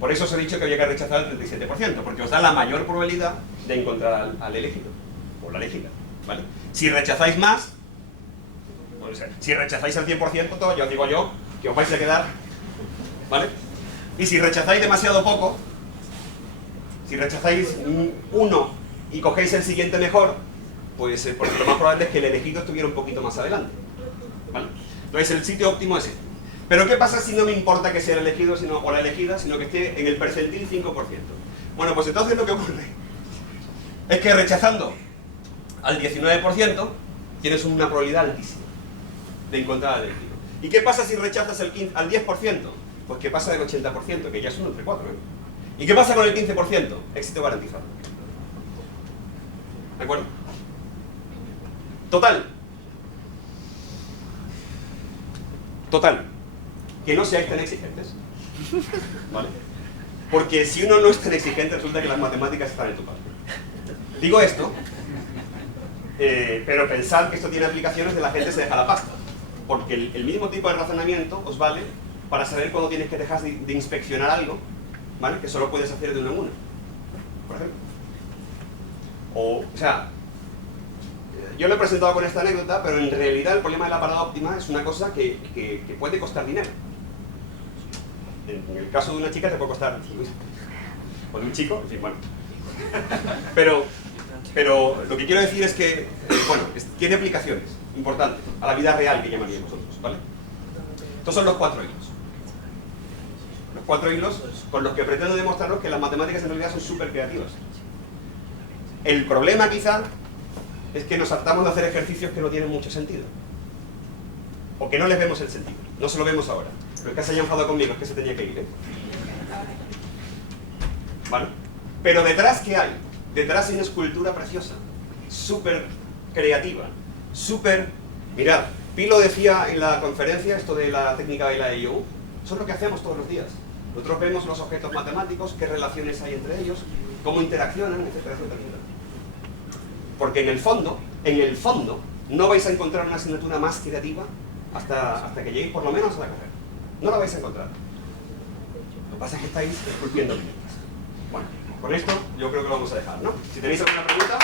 Por eso os he dicho que había que rechazar el 37%, porque os da la mayor probabilidad de encontrar al elegido, o la elegida. ¿Vale? Si rechazáis más, si rechazáis el 100%, todo, ya os digo yo, que os vais a quedar, ¿vale? Y si rechazáis demasiado poco, si rechazáis uno y cogéis el siguiente mejor, pues porque lo más probable es que el elegido estuviera un poquito más adelante, ¿vale? Entonces el sitio óptimo es este. Pero ¿qué pasa si no me importa que sea el elegido o la elegida, sino que esté en el percentil 5%? Bueno, pues entonces lo que ocurre es que rechazando al 19% tienes una probabilidad altísima de encontrar al elegido. ¿Y qué pasa si rechazas al 10%? Pues que pasa del 80%, que ya es 1 entre 4, ¿eh? ¿Y qué pasa con el 15%? Éxito garantizado. ¿De acuerdo? Total. Que no seáis tan exigentes. ¿Vale? Porque si uno no es tan exigente, resulta que las matemáticas están en tu parte. Digo esto, pero pensad que esto tiene aplicaciones de la gente se deja la pasta. Porque el mismo tipo de razonamiento os vale para saber cuándo tienes que dejar de inspeccionar algo, ¿vale? Que solo puedes hacer de una en una. Por ejemplo. O sea, yo lo he presentado con esta anécdota, pero en realidad el problema de la parada óptima es una cosa que puede costar dinero. En el caso de una chica te puede costar, o de un chico, en fin, bueno. Pero lo que quiero decir es que, bueno, tiene aplicaciones importantes a la vida real que llamaríamos nosotros, ¿vale? Estos son los 4 hilos. Los 4 hilos con los que pretendo demostraros que las matemáticas en realidad son súper creativas. El problema quizá es que nos hartamos de hacer ejercicios que no tienen mucho sentido. O que no les vemos el sentido. No se lo vemos ahora. Pero es que se haya enfadado conmigo, es que se tenía que ir, ¿eh? ¿Vale? Pero detrás, ¿qué hay? Detrás hay una escultura preciosa, súper creativa, súper... Mirad, Pilo decía en la conferencia, esto de la técnica de la EIOU, eso es lo que hacemos todos los días. Nosotros vemos los objetos matemáticos, qué relaciones hay entre ellos, cómo interaccionan, etcétera, etcétera, etcétera. Porque en el fondo, no vais a encontrar una asignatura más creativa hasta que lleguéis por lo menos a la carrera. No la vais a encontrar. Lo que pasa es que estáis esculpiendo límites. Bueno, con esto yo creo que lo vamos a dejar, ¿no? Si tenéis alguna pregunta...